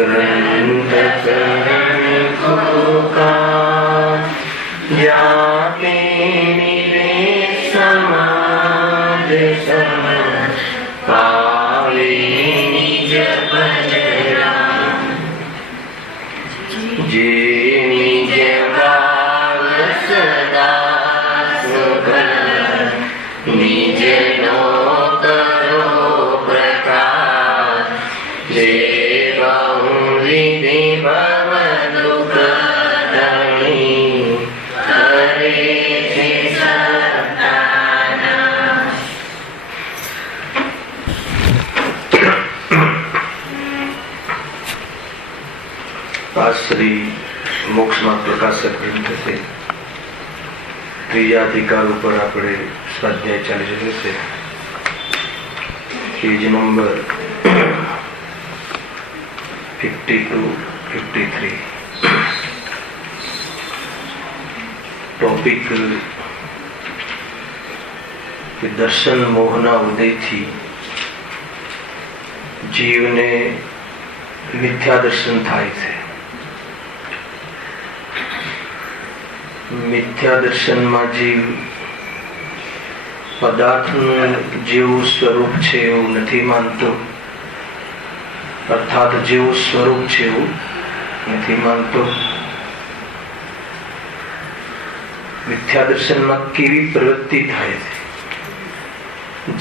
ग्रंथ जाते समाज सम पावे निज बलराम जे निज बाल सदा सुकर निज नो करो प्रकाश जे बहुविधि भव दुख धनी करे छे सत्तानाश। आज श्री मोक्षमा प्रकाशक ग्रंथ से ત્રીજા અધિકાર ઉપર આપણે સ્વાધ્યાય ચાલી રહ્યો છે. Page number 52-53. ટોપિક કે દર્શન મોહના ઉદયથી જીવને મિથ્યા દર્શન થાય છે. મિથ્યા દર્શનમાં જીવ પદાર્થનું જેવું સ્વરૂપ છે એવું નથી માનતો, અર્થાત જેવું સ્વરૂપ છે એવું નથી માનતો. મિથ્યા દર્શનમાં કેવી પ્રવૃત્તિ થાય છે?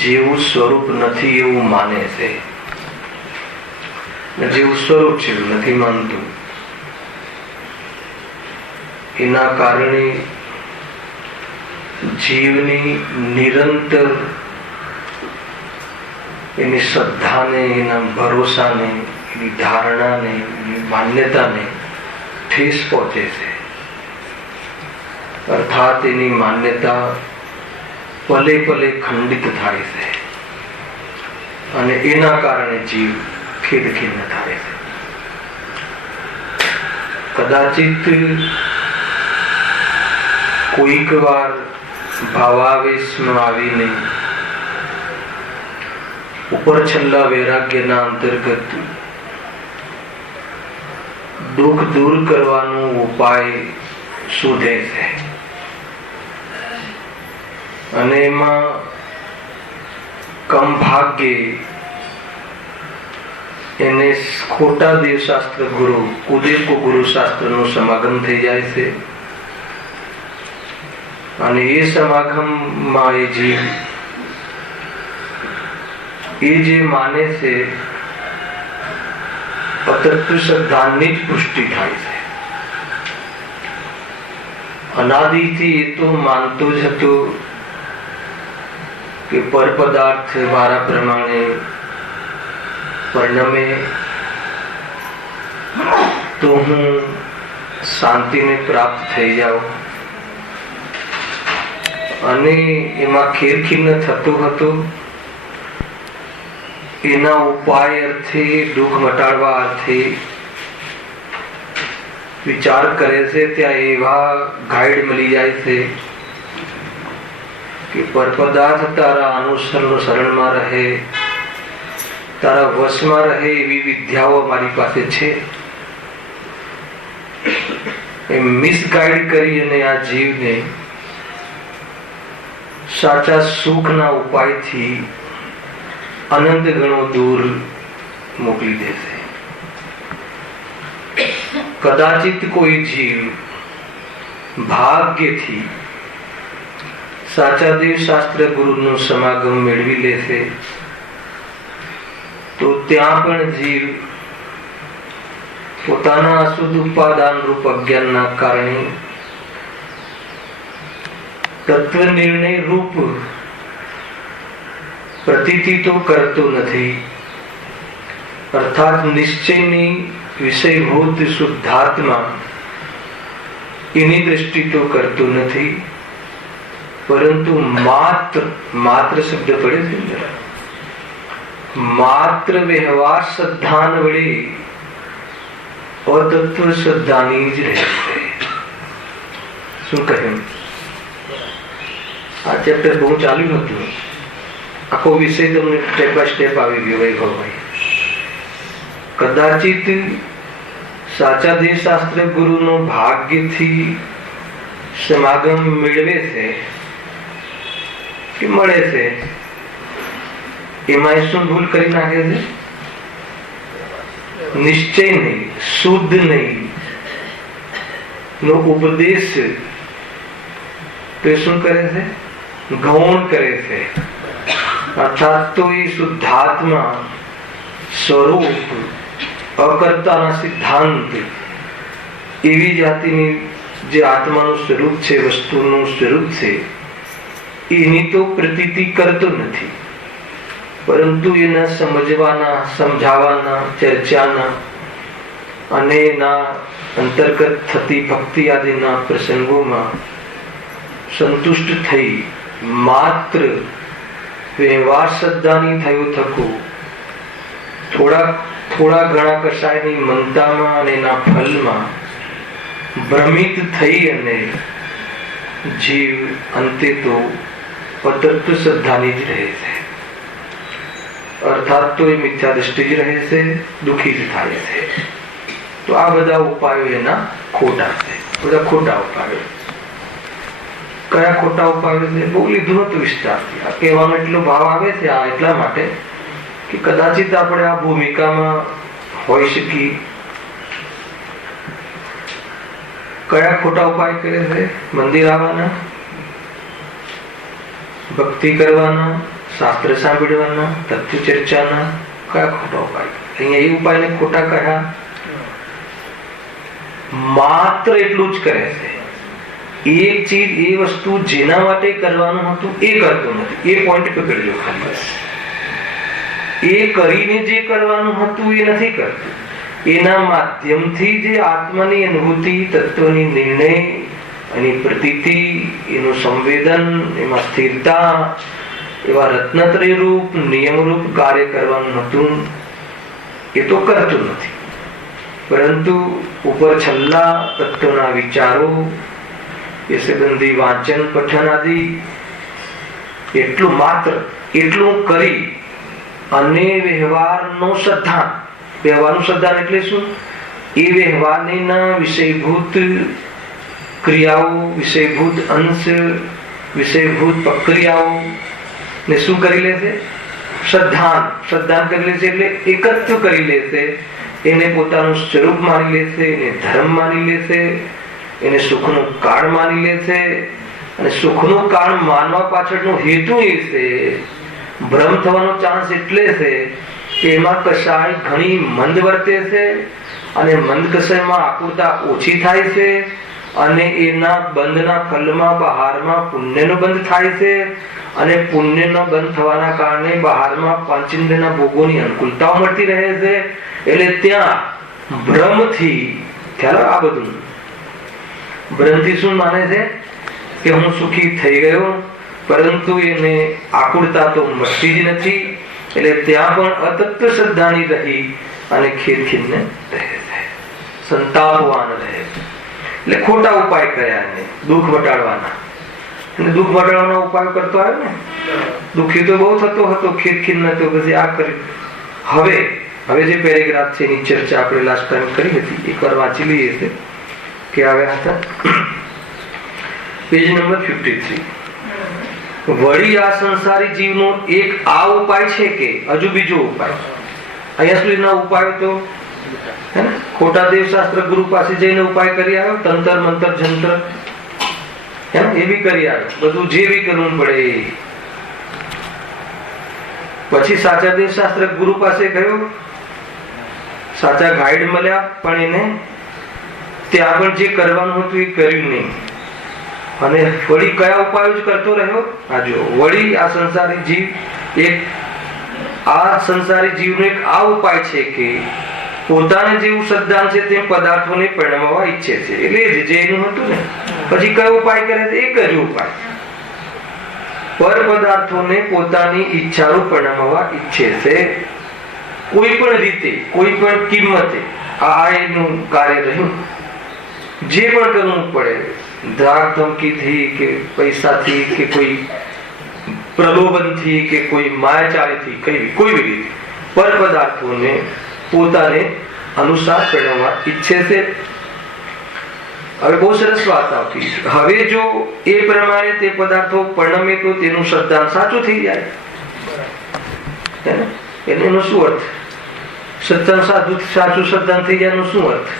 જેવું સ્વરૂપ નથી એવું માને છે, જેવું સ્વરૂપ છે એવું નથી માનતું. એના કારણે જીવની નિરંતર એની શ્રદ્ધાને, એના ભરોસાને, એની ધારણાને, એની માન્યતાને ઠેસ પહોંચે છે. અર્થાત એની માન્યતા પલે પલે ખંડિત થાય છે અને એના કારણે જીવ ખેદખીન થાય છે. કદાચિત કોઈક વાર ભાવાવેશમાં આવીને ઉપર છેલ્લા વૈરાગ્યના અંતર્ગત દુઃખ દૂર કરવાનો ઉપાય શોધે છે અને એમાં કમ ભાગ્યે એને ખોટા દેવશાસ્ત્ર ગુરુ કુદેકો ગુરુ શાસ્ત્રનું સમાગમ થઈ જાય છે અને એ સમાગમમાં એ જીવ એ જે માને છે અતત્વ શ્રદ્ધાની જ પુષ્ટિ થાય છે. અનાદિથી એ તો માનતો જ હતો કે પર પદાર્થ મારા પ્રમાણે પરિણમે તો હું શાંતિને પ્રાપ્ત થઈ જાઉં, અને એમાં ખેરખીર થતો હતો. એના ઉપાય અર્થે, દુઃખ મટાડવા અર્થે વિચાર કરે છે. ત્યાં એવા ગાઈડ મળી જાય છે કે પરપદાર્થ તારા અનુસરણમાં રહે, તારા વશમાં રહે એવી વિદ્યાઓ મારી પાસે છે. એ મિસગાઈડ કરી અને આ જીવને સાચા સુખના ઉપાયથી અનંત ગણો દૂર મોકલી દેશે. કદાચિત કોઈ જીવ ભાગ્યથી સાચા દેવશાસ્ત્ર ગુરુનો સમાગમ મેળવી લેશે તો ત્યાં પણ જીવ પોતાના અશુદ્ધ ઉપાદાન રૂપ અજ્ઞાનના કારણે તત્વ નિર્ણય રૂપ પ્રતીતિ તો કરતો નથી, અર્થાત નિશ્ચયની વિષયભૂત શુદ્ધાત્મા એની દ્રષ્ટિ તો કરતો નથી, પરંતુ માત્ર શબ્દ પડે છે, માત્ર વ્યવહાર શ્રદ્ધાન વડે અતત્વ શ્રદ્ધાની જ રહેશે. શું કહ્યું? આ ચેપ્ટર બહુ ચાલ્યું હતું, આખો વિષય તમને સ્ટેપ બાય સ્ટેપ આવી ગયો વૈભવભાઈ. કદાચિત સાચા દેવશાસ્ત્ર ગુરુનો ભાગ્યથી સમાગમ મેળવે છે કે મળે છે, એમાં શું ભૂલ કરી નાખે છે? નિશ્ચય નહીં, શુદ્ધ નહીં નો ઉપદેશ તો શું કરે છે? ગૌણ કરે છે. અર્થાત તો એ શુદ્ધાત્મા સ્વરૂપ અકર્તાના સિદ્ધાંત એવી જાતિની જે આત્માનું સ્વરૂપ છે, વસ્તુનું સ્વરૂપ છે, એની તો પ્રતીતિ કરતો નથી, પરંતુ એના સમજવાના, સમજાવવાના, ચર્ચાના અને એના અંતર્ગત થતી ભક્તિ આદિના પ્રસંગોમાં સંતુષ્ટ થઈ માત્ર વ્યવહાર શ્રદ્ધાની થયો થકો થોડા ઘણા કશાયની મનતામાં અને એના ફલમાં ભ્રમિત થઈ અને જીવ અંતે તો અતત્વ શ્રદ્ધાની જ રહે છે. અર્થાત તો એ મિથ્યા દ્રષ્ટિ જ રહે છે, દુઃખી જ થાય છે. તો આ બધા ઉપાયો એના ખોટા છે, બધા ખોટા ઉપાયો. કયા ખોટા ઉપાયો છે? બહુ લીધું હતું વિસ્તારથી. આ કહેવાનો એટલો ભાવ આવે છે આ એટલા માટે કે કદાચિત આપણે આ ભૂમિકામાં હોઈ શકીએ. કયા ખોટા ઉપાય કરે છે? મંદિર આવવાના, ભક્તિ કરવાના, શાસ્ત્ર સાંભળવાના, તત્વ ચર્ચાના. કયા ખોટા ઉપાય? અહીંયા એ ઉપાયને ખોટા કહ્યા. માત્ર એટલું જ કરે છે. એક ચીજ, એ વસ્તુ જેના માટે કરવાનું હતું એ કરતો નથી. એ પોઈન્ટ પકડજો ખાલી. એ કરીને જે કરવાનું હતું એ નથી કરતું. એના માધ્યમથી જે આત્માની અનુભૂતિ, તત્વની નિર્ણય, એની પ્રતીતિ, એનું સંવેદન, એમાં સ્થિરતા, એવા રત્નત્રય રૂપ, નિયમરૂપ કાર્ય કરવાનું હતું એ તો કરતું નથી. પરંતુ ઉપર છલ્લા તત્વના વિચારો, એ સંબંધી વાંચન, પઠન આદિ એટલું માત્ર એટલું કરી અને વ્યવહારનો શ્રદ્ધાન. વ્યવહારનું શ્રદ્ધાન એટલે શું? એ વ્યવહારની વિષયભૂત ક્રિયાઓ, વિષયભૂત અંશ, વિષયભૂત પ્રક્રિયાઓ ને શું કરી લેશે? શ્રદ્ધાન કરી લેશે. એટલે એકત્વ કરી લેશે. એને પોતાનું સ્વરૂપ માની લેશે, એને ધર્મ માની લેશે, એને સુખનું કારણ માની લેશે. અને સુખનું કારણ માનવા પાછળનો હેતુ એ છે, ભ્રમ થવાનો ચાન્સ એટલે છે કે એમાં કશાય ઘણી મંદ વર્તે છે અને મંદ કશાયમાં આકુરતા ઓછી થાય છે અને એના બંધના ફલમાં બહારમાં પુણ્યનો બંધ થાય છે અને પુણ્યનો બંધ થવાના કારણે બહારમાં પાંચેન્દ્રના ભોગોની અનુકૂળતાઓ મળતી રહે છે. એટલે ત્યાં ભ્રમથી ખ્યાલ. આ બધું ભ્રમથી શું માને છે કે હું સુખી થઈ ગયો, પરંતુ એને આકુળતા તો મળતી જ નથી. એટલે ત્યાં પણ અતત્વ શ્રદ્ધાની રહી અને ખીરખીરને રહે છે, સંતાપવાન રહે છે. એટલે ખોટા ઉપાય કર્યા એને દુઃખ વટાડવાના. અને દુઃખ વટાડવાના ઉપાય કરતો આવ્યો ને. દુઃખી તો બહુ થતો હતો, ખીરખીર નતો, પછી આ કરી. હવે જે પેરેગ્રાફ છે એની ચર્ચા આપણે લાસ્ટ ટાઈમ કરી હતી, એકવાર વાંચી લઈએ છે કે આવ્યા હતા પેજ નંબર 53. વળી આ સંસારી જીવનો એક આ ઉપાય છે કે હજુ બીજો ઉપાય? અહીંયા સુધીના ઉપાય તો ખોટા દેવશાસ્ત્ર ગુરુ પાસે જઈને ઉપાય કરી આવ્યો, તંત્ર મંત્ર જંત્ર એ બી કરી આવ્યો, બધું જે બી કરવું પડે. પછી સાચા દેવશાસ્ત્ર ગુરુ પાસે ગયો, સાચા ગાઈડ મળ્યા, પણ એને ત્યાં પણ જે કરવાનું હતું એ કર્યું નહીં. અને વળી કયા ઉપાયો જ કરતો રહ્યો? આ જો વળી આ સંસારી જીવ જીવનો એક આ ઉપાય છે કે પોતાને જેવું શ્રદ્ધાન છે તે પદાર્થોને પરિણમવા ઈચ્છે છે. એટલે જે એનું હતું ને, પછી કયો ઉપાય કરે છે? એક જ ઉપાય, પર પદાર્થોને પોતાની ઈચ્છાનું પરિણમવા ઈચ્છે છે. કોઈ પણ રીતે, કોઈ પણ કિંમતે આ એનું કાર્ય રહ્યું. જે પણ કરવું પડે, ધાક ધમકીથી કે પૈસાથી કે કોઈ પ્રલોભનથી કે કોઈ માયાચાળીથી, કોઈ બી રીતે પર પદાર્થોને પોતાને અનુસાર પરણવા ઈચ્છે છે. હવે બહુ સરસ વાત આવતી છે. હવે જો એ પ્રમાણે તે પદાર્થો પરણમે તો તેનું શ્રદ્ધાન સાચું થઈ જાય. એનો શું અર્થ? શ્રદ્ધાન સાચું શ્રદ્ધાન થઈ જાય એનો શું અર્થ?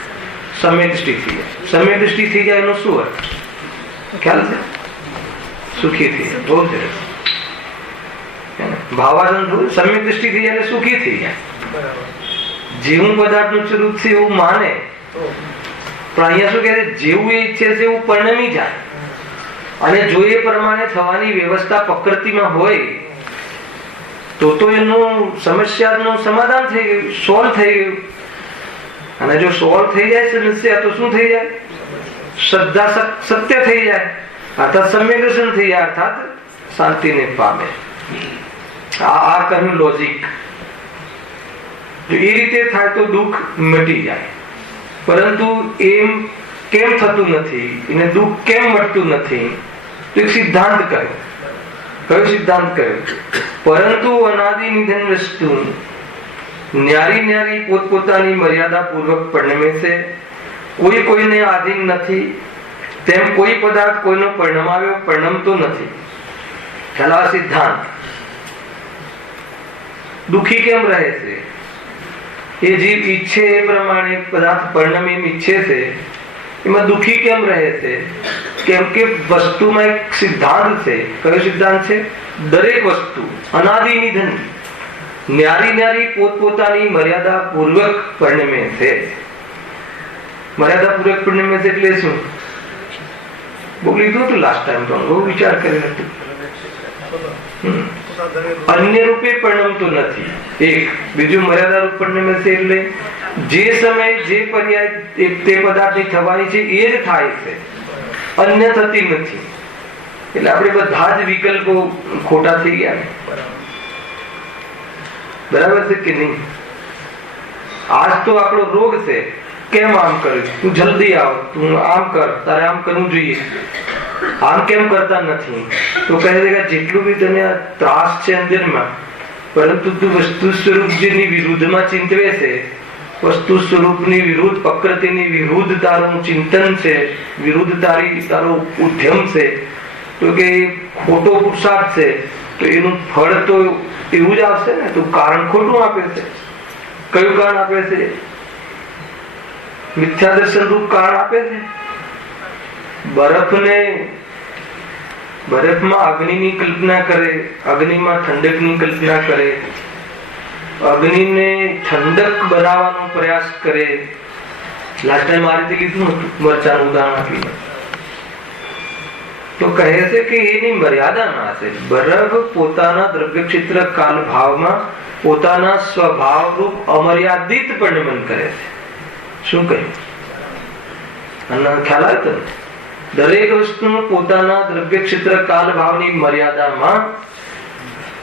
સમ્યક દૃષ્ટિ થઈ જાય. સમ્યક દૃષ્ટિ થઈ જાય એનો શું અર્થ ખ્યાલ છે? સુખી થઈ જાય. બહુ સરસ. ભાવાનંદ સમ્યક દૃષ્ટિ થઈ જાય એટલે સુખી થઈ જાય. જેવું પદાર્થનું સ્વરૂપ છે એવું માને, પણ અહીંયા શું કહે છે? જેવું એ ઈચ્છે છે એવું પરિણમી જાય. અને જો એ પ્રમાણે થવાની વ્યવસ્થા પ્રકૃતિમાં હોય તો એનું સમસ્યાનું સમાધાન થઈ ગયું, સોલ્વ થઈ ગયું. અને જો સોલ્વ થઈ જાય સમસ્યા તો શું થઈ જાય? શ્રદ્ધા સત્ય થઈ જાય, અર્થાત સમ્યક દર્શન થઈ જાય, અર્થાત શાંતિને પામે. આ કહ્યું લોજિક. જો એ રીતે થાય તો દુઃખ મટી જાય. પરંતુ એમ કેમ થતું નથી, એને દુઃખ કેમ મટતું નથી? તો એક સિદ્ધાંત કહ્યો. કયો સિદ્ધાંત કહ્યો? પરંતુ અનાદિ નિધન વસ્તુ ન્યારી ન્યારી પોતપોતાની મર્યાદા પૂર્વક પરિણમે છે. કોઈ કોઈને આધીન નથી. તેમ કોઈ પદાર્થ કોઈનો પરિણમાવ્યો પરિણમતો નથી. ખ્યાલ? સિદ્ધાંત. દુઃખી કેમ રહે છે? એ જીવ ઈચ્છે એ પ્રમાણે પદાર્થ પરિણમે એમ ઈચ્છે છે. એમાં દુઃખી કેમ રહે છે? કેમ કે વસ્તુમાં એક સિદ્ધાંત છે. કયો સિદ્ધાંત છે? દરેક વસ્તુ અનાદિ નિધન ન્યારી ન્યારી પોતપોતાની મર્યાદા પૂર્વક પરિણમે છે. મર્યાદા પૂર્વક પરિણમે છે એટલે શું? બહુ લીધું હતું લાસ્ટ ટાઈમ તો, બહુ વિચાર કર્યો હતો. અન્ય રૂપે પરિણમતું નથી. એક બીજું મર્યાદા રૂપ પરિણમે છે એટલે જે સમય જે પર્યાય તે પદાર્થની થવાની છે એ જ થાય છે, અન્ય થતી નથી. એટલે આપણે બધા જ વિકલ્પો ખોટા થઈ ગયા. બરાબર છે કે નહીં? આજ તો આપણો રોગ છે. કેમ આમ કર્યું? તું જલ્દી આવ, તું આમ કર, તારે આમ કરવું જોઈએ. આમ કેમ કરતા નથી? તો કહે છે કે જેટલું બી તને ત્રાસ છે અંદરમાં, પરંતુ તું વસ્તુ સ્વરૂપ જેની વિરુદ્ધમાં ચિંતવે છે, વસ્તુ સ્વરૂપની વિરુદ્ધ, પ્રકૃતિની વિરુદ્ધ તારું ચિંતન છે, વિરુદ્ધ તારો ઉદ્યમ છે, તો કે ખોટો પુરુષાર્થ છે, તો એનું ફળ તો એવું જ આવશે ને. તો કારણ ખોટું આપે છે. કયું કારણ આપે છે? મિથ્યા દર્શન રૂપ કારણ આપે છે. બરફમાં અગ્નિની કલ્પના કરે, અગ્નિમાં ઠંડકની કલ્પના કરે, અગ્નિને ઠંડક બનાવવાનો પ્રયાસ કરે. લાસ્ટ ટાઈમ આ રીતે કીધું હતું મરચાનું ઉદાહરણ આપીને. તો કહે છે કે એની મર્યાદા ના છે. બરફ પોતાના દ્રવ્ય ક્ષેત્ર કાલ ભાવમાં પોતાના સ્વભાવ રૂપ અમર્યાદિત પરિણમન કરે છે. શું કહ્યું? ખ્યાલ આવે? દરેક વસ્તુ પોતાના દ્રવ્ય ક્ષેત્ર કાલ ભાવની મર્યાદામાં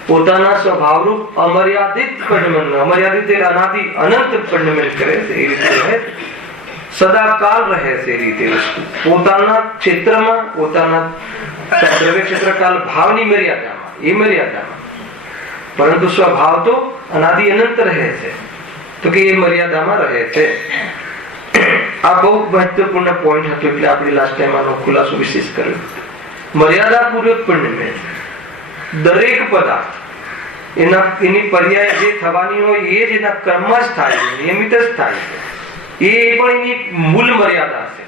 પોતાના સ્વભાવરૂપ અમર્યાદિત પરિણમન, અમર્યાદિત એટલે અનાદિ અનંત પરિણમન કરે છે. એ રીતે સદાકાળ રહે છે. એ રીતે વસ્તુ પોતાના ક્ષેત્રમાં, પોતાના દ્રવ્ય ક્ષેત્ર કાલ ભાવની મર્યાદામાં, એ મર્યાદામાં, પરંતુ સ્વભાવ તો અનાદિ અનંત રહે છે. તો કે એ મર્યાદામાં રહે છે. આ બહુ મહત્વપૂર્ણ પોઈન્ટ હતો, એટલે આપણે લાસ્ટ ટાઈમ આનો ખુલાસો વિશેષ કર્યો. મર્યાદા પૂર્વક પરિણમે દરેક પદાર્થ એની પર્યાય જે થવાની હોય એ જ એના કર્મમાં જ થાય છે, નિયમિત જ થાય છે. એ પણ એની મૂળ મર્યાદા છે.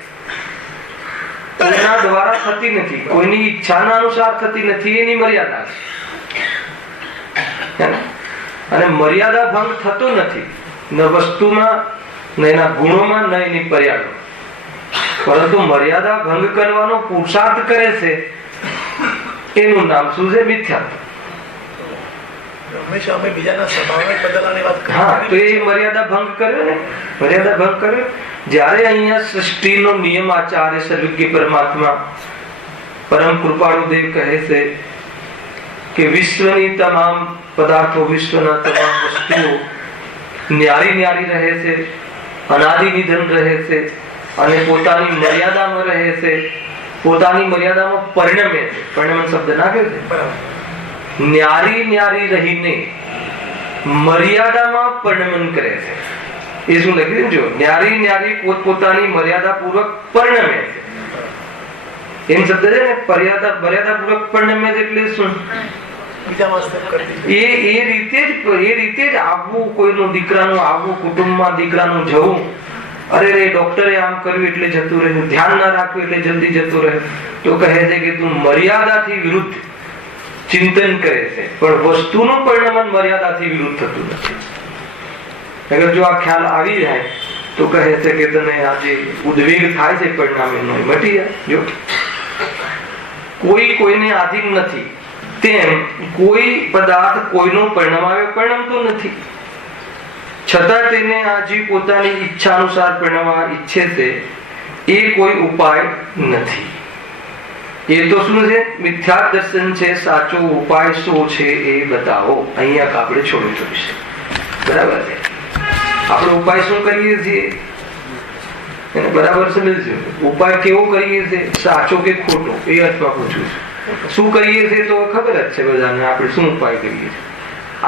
કોઈના દ્વારા થતી નથી, કોઈની ઈચ્છાના અનુસાર થતી નથી. એની મર્યાદા છે. અને મર્યાદા ભંગ થતો નથી, ન વસ્તુમાં, ન એના ગુણોમાં, ન એની પર્યાદા. પરંતુ મર્યાદા ભંગ કરવાનો પુરુષાર્થ કરે છે, એનું નામ શું છે? મિથ્યાત્વ. હા, તો એ મર્યાદા ભંગ કર્યો ને. મર્યાદા ભંગ કર્યો. જ્યારે અહીંયા સૃષ્ટિનો નિયમ આચાર્ય સર્વજ્ઞ પરમાત્મા પરમ કૃપાળુ દેવ કહે છે કે વિશ્વની તમામ પદાર્થો, વિશ્વના તમામ વસ્તુઓ ન્યારી ન્યારી રહે છે, અનાદિ નિધન રહે છે, અને પોતાની મર્યાદામાં રહે છે, પોતાની મર્યાદામાં પરિણમે છે. પરિણમન શબ્દ નાખે છે. ન્યારી ન્યારી રહીને મર્યાદામાં પરિણમન કરે છે. એ શું લખ્યું જો, ન્યારી ન્યારી પોતપોતાની મર્યાદા પૂર્વક પરિણમે. એમ શબ્દ છે ને, મર્યાદા પૂર્વક પરિણમે એટલે શું? એ રીતે જ આવવું, કોઈનું દીકરાનું આવવું, કુટુંબમાં દીકરાનું જવું. અરે રે ડોક્ટરે આમ કર્યું એટલે જતું રહ્યું, ધ્યાન ના રાખ્યું એટલે જલ્દી જતું રહ્યું. તો કહે છે કે તું મર્યાદાથી વિરુદ્ધ ચિંતન કરે છે, પણ વસ્તુનું પરિણામ મર્યાદાથી વિરુદ્ધ થતું નથી. અગર જો આ ખ્યાલ આવી જાય તો કહે છે કે તને આજે ઉદ્વેગ થાય છે પરિણામે મટી જાય. જો કોઈ કોઈને આધીન નથી, તેમ કોઈ પદાર્થ કોઈનું પરિણામ આવે પરિણમતો નથી, છતાં તેને આજે પોતાની ઈચ્છા અનુસાર પરિણમવા ઈચ્છે છે, એ કોઈ ઉપાય નથી. એ તો શું છે? મિથ્યા દર્શન છે. સાચો ઉપાય શું છે એ બતાવો. અહીંયા આપણે છોડી છે. બરાબર છે? આપણે ઉપાય શું કરીએ છીએ એને બરાબર સમજજો. ઉપાય કેવો કરીએ છીએ, સાચો કે ખોટો, એ અર્થમાં પૂછું છું. શું કરીએ છીએ તો ખબર જ છે બધાને આપણે શું ઉપાય કરીએ છીએ.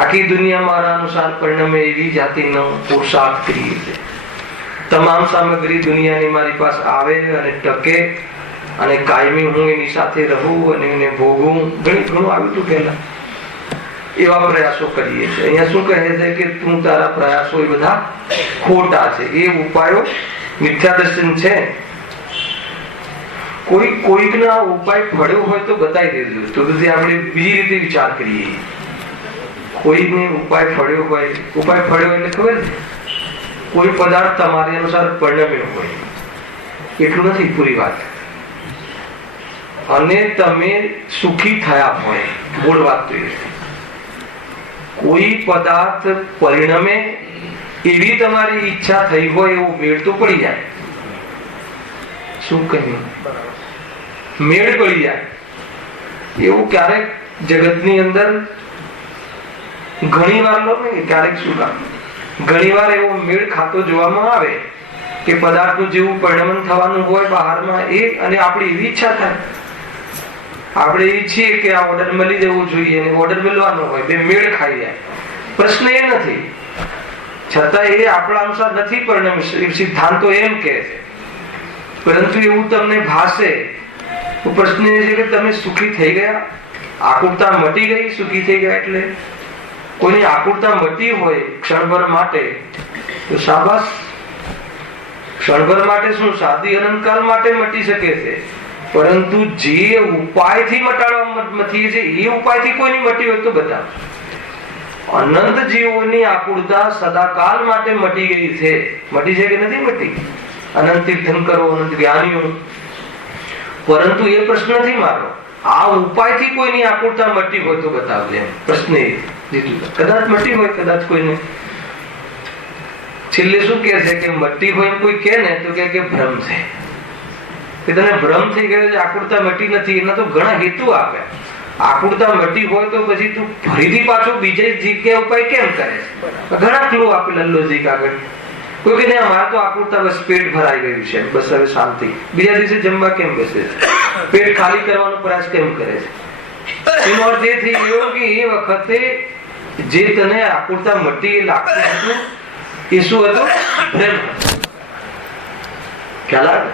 આખી દુનિયા મારા અનુસાર પરિણમે એવી જાતિનો પુરુષાર્થ કરીએ છીએ. તમામ સામગ્રી દુનિયાની મારી પાસે આવે અને ટકે અને કાયમી હું એની સાથે રહું અને એને ભોગવું. ઘણું આવ્યું હતું પહેલા. એવા પ્રયાસો કરીએ છીએ. અહીંયા શું કહે છે કે તું તારા પ્રયાસો એ બધા ખોટા છે. એ ઉપાયો મિથ્યા દર્શન છે. કોઈકના ઉપાય ફળ્યો હોય તો બતાવી દેજો, તો પછી આપણે બીજી રીતે વિચાર કરીએ. કોઈને ઉપાય ફળ્યો હોય, ઉપાય ફળ્યો એટલે ખબર છે કોઈ પદાર્થ તમારી અનુસાર પરિણમ્યો હોય, એટલું નથી પૂરી વાત. અને તમે સુખી થયા હોય, મૂળ વાત તો એ. કોઈ પદાર્થ પરિણમે એવી તમારી ઈચ્છા થઈ હોય એવો મેળ તો પડી જાય. શું કહ્યું? મેળ પડી જાય. એવું ક્યારેક જગતની અંદર ઘણી વાર લો ને, ક્યારેક શું કામ ઘણી વાર એવો મેળ ખાતો જોવામાં આવે કે પદાર્થનું જેવું પરિણમન થવાનું હોય બહારમાં એ, અને આપણી એવી ઈચ્છા થાય, આપણે ઈચ્છીએ કે આ ઓર્ડર મળી જવું જોઈએ અને ઓર્ડર મળવાનો હોય, બે મેળ ખાઈ જાય. પ્રશ્ન એ નથી, છતાં એ આપણા અનુસાર નથી પરિણમ્યું. સિદ્ધાંતો એમ કે છે, પરંતુ એવું તમને ભાષે તો પ્રશ્ન એ છે કે તમે સુખી થઈ ગયા, આકુરતા મટી ગઈ. સુખી થઈ ગયા એટલે કોઈની આકુરતા મટી હોય ક્ષણભર માટે તો શાબાશ. ક્ષણભર માટે શું, સાદી અનંતકાળ માટે મટી શકે છે, પરંતુ જે ઉપાયથી મટાડવા મથીએ છે એ ઉપાયથી કોઈની મટી હોય તો બતાવો. અનંત જીવોની આકુરતા સદાકાલ માટે મટી ગઈ છે. મટી છે કે નથી મટી? અનંત તીર્થંકરો, અનંત જ્ઞાનીઓ. પરંતુ એ પ્રશ્ન નથી મારો. આ ઉપાયથી કોઈની આકુરતા મટી હોય તો બતાવજે. પ્રશ્ન એ જીતું. કદાચ મટી હોય, કદાચ કોઈને. છેલ્લે શું કે છે કે મટી હોય કોઈ કે ને તો કે ભ્રમ છે, કે તને ભ્રમ થઈ ગયો છે, આકુરતા મટી નથી. એના તો ઘણા હેતુ આપે. આકુરતા મટી હોય તો પછી તું ફરીથી પાછો બીજે જગ્યા ઉપાય કેમ કરે છે? ઘણા ક્લુ આપેલા લોજિક આગળ. કોઈ કે મારે તો આકુરતા બસ પેટ ભરાઈ ગયું છે, બસ હવે શાંતિ. બીજા દિવસે જમવા કેમ બેસે છે? પેટ ખાલી કરવાનો પ્રયાસ કેમ કરે છે? એનો અર્થ એ થઈ ગયો કે એ વખતે જે તને આકુરતા મટી લાગતું હતું એ શું હતું? ભ્રમ. ખ્યાલ આવે?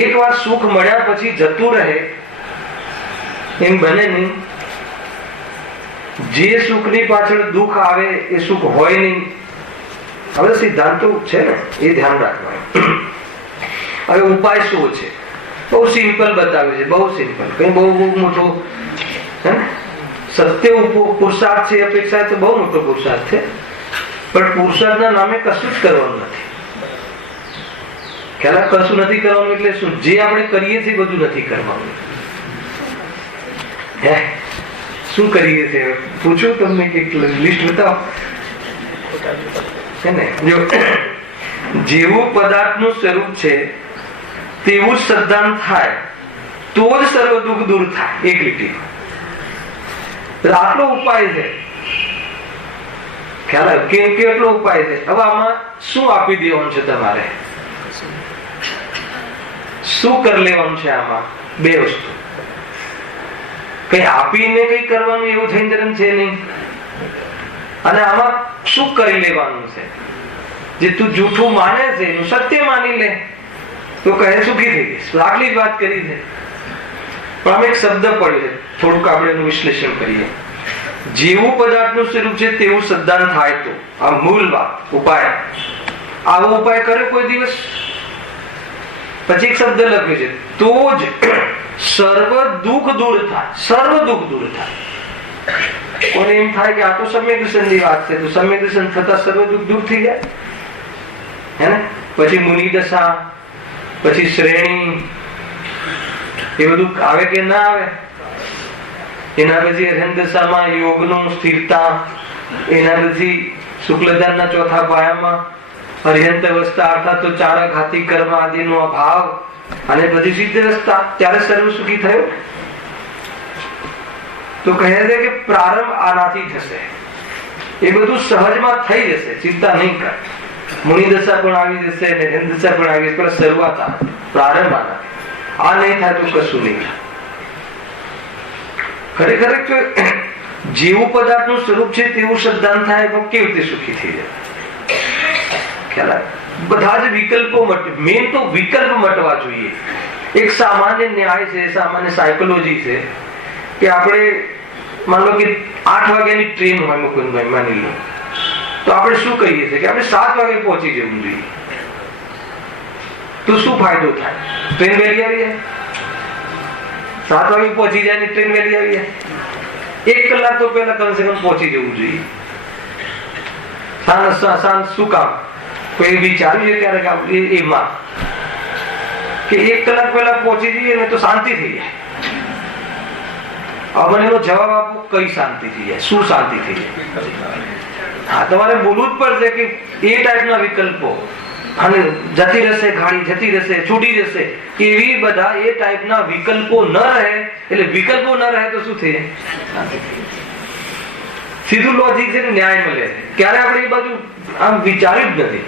એક વાર સુખ મળ્યા પછી જતું રહે એમ બને નહીં. જે સુખની પાછળ દુઃખ આવે એ સુખ હોય નહીં. હવે સિદ્ધાંતો છે ને એ ધ્યાન રાખવાનું. હવે ઉપાય શું છે? બહુ સિમ્પલ બતાવ્યું છે, બહુ સિમ્પલ. કઈ બહુ મોટો સત્ય પુરુષાર્થ છે અપેક્ષા તો બહુ મોટો પુરુષાર્થ છે, પણ પુરુષાર્થના નામે કશું જ કરવાનું નથી. ખ્યાલ? કશું નથી કરવાનું એટલે શું? જે આપણે કરીએ છીએ બધું નથી કરવાનું. હે શું કરીએ છીએ? પૂછું તમને કે લિસ્ટ બતાવો. જેવું પદાર્થનું સ્વરૂપ છે તેવું જ શ્રદ્ધાન થાય તો જ સર્વ દુઃખ દૂર થાય. એક લીટી. આટલો ઉપાય છે. ખ્યાલ આવે? કેટલો ઉપાય છે? હવે આમાં શું આપી દેવાનું છે તમારે? શું કરી લેવાનું છે આમાં? બે વસ્તુ. કઈ આપીને કઈ કરવાનું એવું થઈને છે નહીં. અને આમાં શું કરી લેવાનું છે? જે તું જૂઠું માને છે એનું સત્ય માની લે તો કહે સુખી થઈ જઈશ. આટલી જ વાત કરી છે. પણ આમ એક શબ્દ પડ્યો છે, થોડુંક આપણે એનું વિશ્લેષણ કરીએ. જેવું પદાર્થનું સ્વરૂપ છે તેવું સદ્દાન થાય તો, આ મૂળ વાત, ઉપાય. આવો ઉપાય કરે કોઈ દિવસ? પછી એક શબ્દ લખ્યો છે, તો જ સર્વ દુઃખ દૂર થાય. સર્વ દુઃખ દૂર થાય. કોને એમ થાય કે આ તો સમ્યક દર્શનની વાત છે, તો સમ્યક દર્શન થતા સર્વ દુઃખ દૂર થઈ જાય, હે ને? પછી મુનિ દશા, પછી શ્રેણી, એ બધું આવે કે ના આવે? એના પછી અરહંત દશામાં યોગનું સ્થિરતા, એના પછી શુક્લદાનના ચોથા પાયામાં અરહંત અવસ્થા અર્થાત તો ચાર ઘાતી કર્મ આદિનો અભાવ, અને પછી સિદ્ધ અવસ્થા, ત્યારે સર્વ સુખી થયો. તો કહે છે કે પ્રારંભ આનાથી થશે, એ બધું સહજમાં થઈ જશે, ચિંતા નહીં કર. મુનિ દશા પણ આવી જશે અને અરહંત દશા પણ આવી જશે, પણ શરૂઆત આ પ્રારંભ આના. આ નહીં થાય તો કશું નહીં. ખરેખર જેવું પદાર્થનું સ્વરૂપ છે તેવું શ્રદ્ધાન થાય તો કેવી રીતે સુખી થઈ જાય? ખ્યાલ આવે? બધા જ વિકલ્પો મટે. મેન તો વિકલ્પ મટવા જોઈએ. એક સામાન્ય ન્યાય છે, સામાન્ય સાયકોલોજી છે કે આપણે માન લો કે 8 વાગ્યાની ટ્રેન હોય, મુકુંદભાઈ માની લો, તો આપણે શું કહીએ છીએ કે આપણે 7 વાગે પહોંચી જવું જોઈએ. તો શું ફાયદો થાય? ટ્રેન વહેલી આવી જાય, 7 વાગે પહોંચી જાય ને ટ્રેન વહેલી આવી જાય. 1 કલાક તો પહેલા કમસે કમ પહોંચી જવું જોઈએ. સાંજ શું કામ? કોઈ વિચાર્યું છે ક્યારેક એમાં કે 1 કલાક પહેલા પહોંચી જઈએ ને તો શાંતિ થઈ જાય? હવે એનો જવાબ આપો, કઈ શાંતિ થઈ જાય? શું શાંતિ થઈ જાય? હા, તમારે બોલવું જ પડશે કે એ ટાઈપના વિકલ્પો, અને જતી રહેશે ગાડી, જતી રહેશે, છૂટી જશે, એવી બધા એ ટાઈપના વિકલ્પો ન રહે. એટલે વિકલ્પો ન રહે તો શું થઈ જાય? સીધું લોજિક છે, ન્યાય મળે. ક્યારે આપણે એ બાજુ આમ વિચાર્યું જ નથી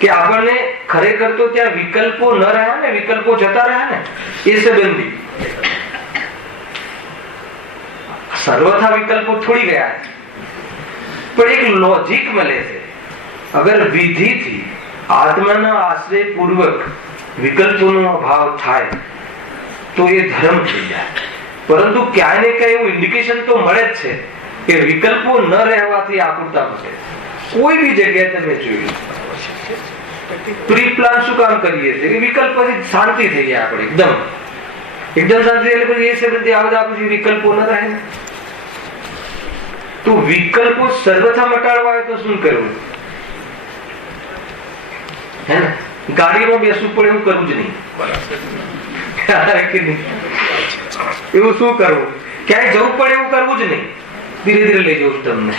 કે આપણને ખરેખર તો ત્યાં વિકલ્પો ન રહ્યા ને, વિકલ્પો જતા રહ્યા ને, એ સંબંધી. સર્વથા વિકલ્પો થોડી ગયા, પણ એક લોજિક મળે છે. અગર વિધિથી આત્માના આશ્રય પૂર્વક વિકલ્પોનો અભાવ થાય તો એ ધર્મ થઈ જાય. પરંતુ ક્યાંય ને ક્યાંય એવું ઇન્ડિકેશન તો મળે જ છે કે વિકલ્પો ન રહેવાથી આકૃતા મળે. કોઈ બી જગ્યાએ તમે જોયું, પ્રી પ્લાન શું કામ કરીએ છીએ? વિકલ્પ પછી શાંતિ થઈ જાય. આપણે એકદમ શાંતિ, એટલે પછી એ છે બધી આ બધા પછી વિકલ્પો ન રહે. તો વિકલ્પો સર્વથા મટાડવા હોય તો શું કરવું? હે ને? ગાડીમાં બેસવું પડે એવું કરવું જ નહીં. એવું શું કરવું? ક્યાંય જવું પડે એવું કરવું જ નહીં. ધીરે ધીરે લઈ જવું તમને.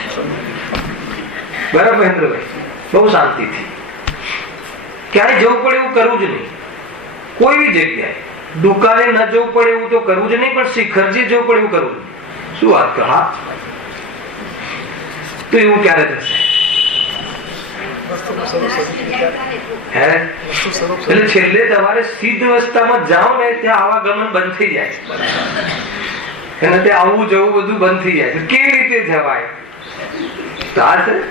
બરાબર મહેન્દ્રભાઈ? બહુ શાંતિથી. ક્યાંય જવું પડે એવું કરવું જ નહીં. કોઈ બી જગ્યાએ દુકાને ન જવું પડે એવું તો કરવું જ નહીં, પણ શિખરજે જવું પડે એવું કરવું જ નહીં. શું વાત કર? હા, તો એવું ક્યારે થશે? એટલે છેલ્લે તમારે સિદ્ધ અવસ્થામાં જાઓ ને ત્યાં આવાગમન બંધ થઈ જાય, અને ત્યાં આવવું જવું બધું બંધ થઈ જાય. કેવી રીતે જવાય?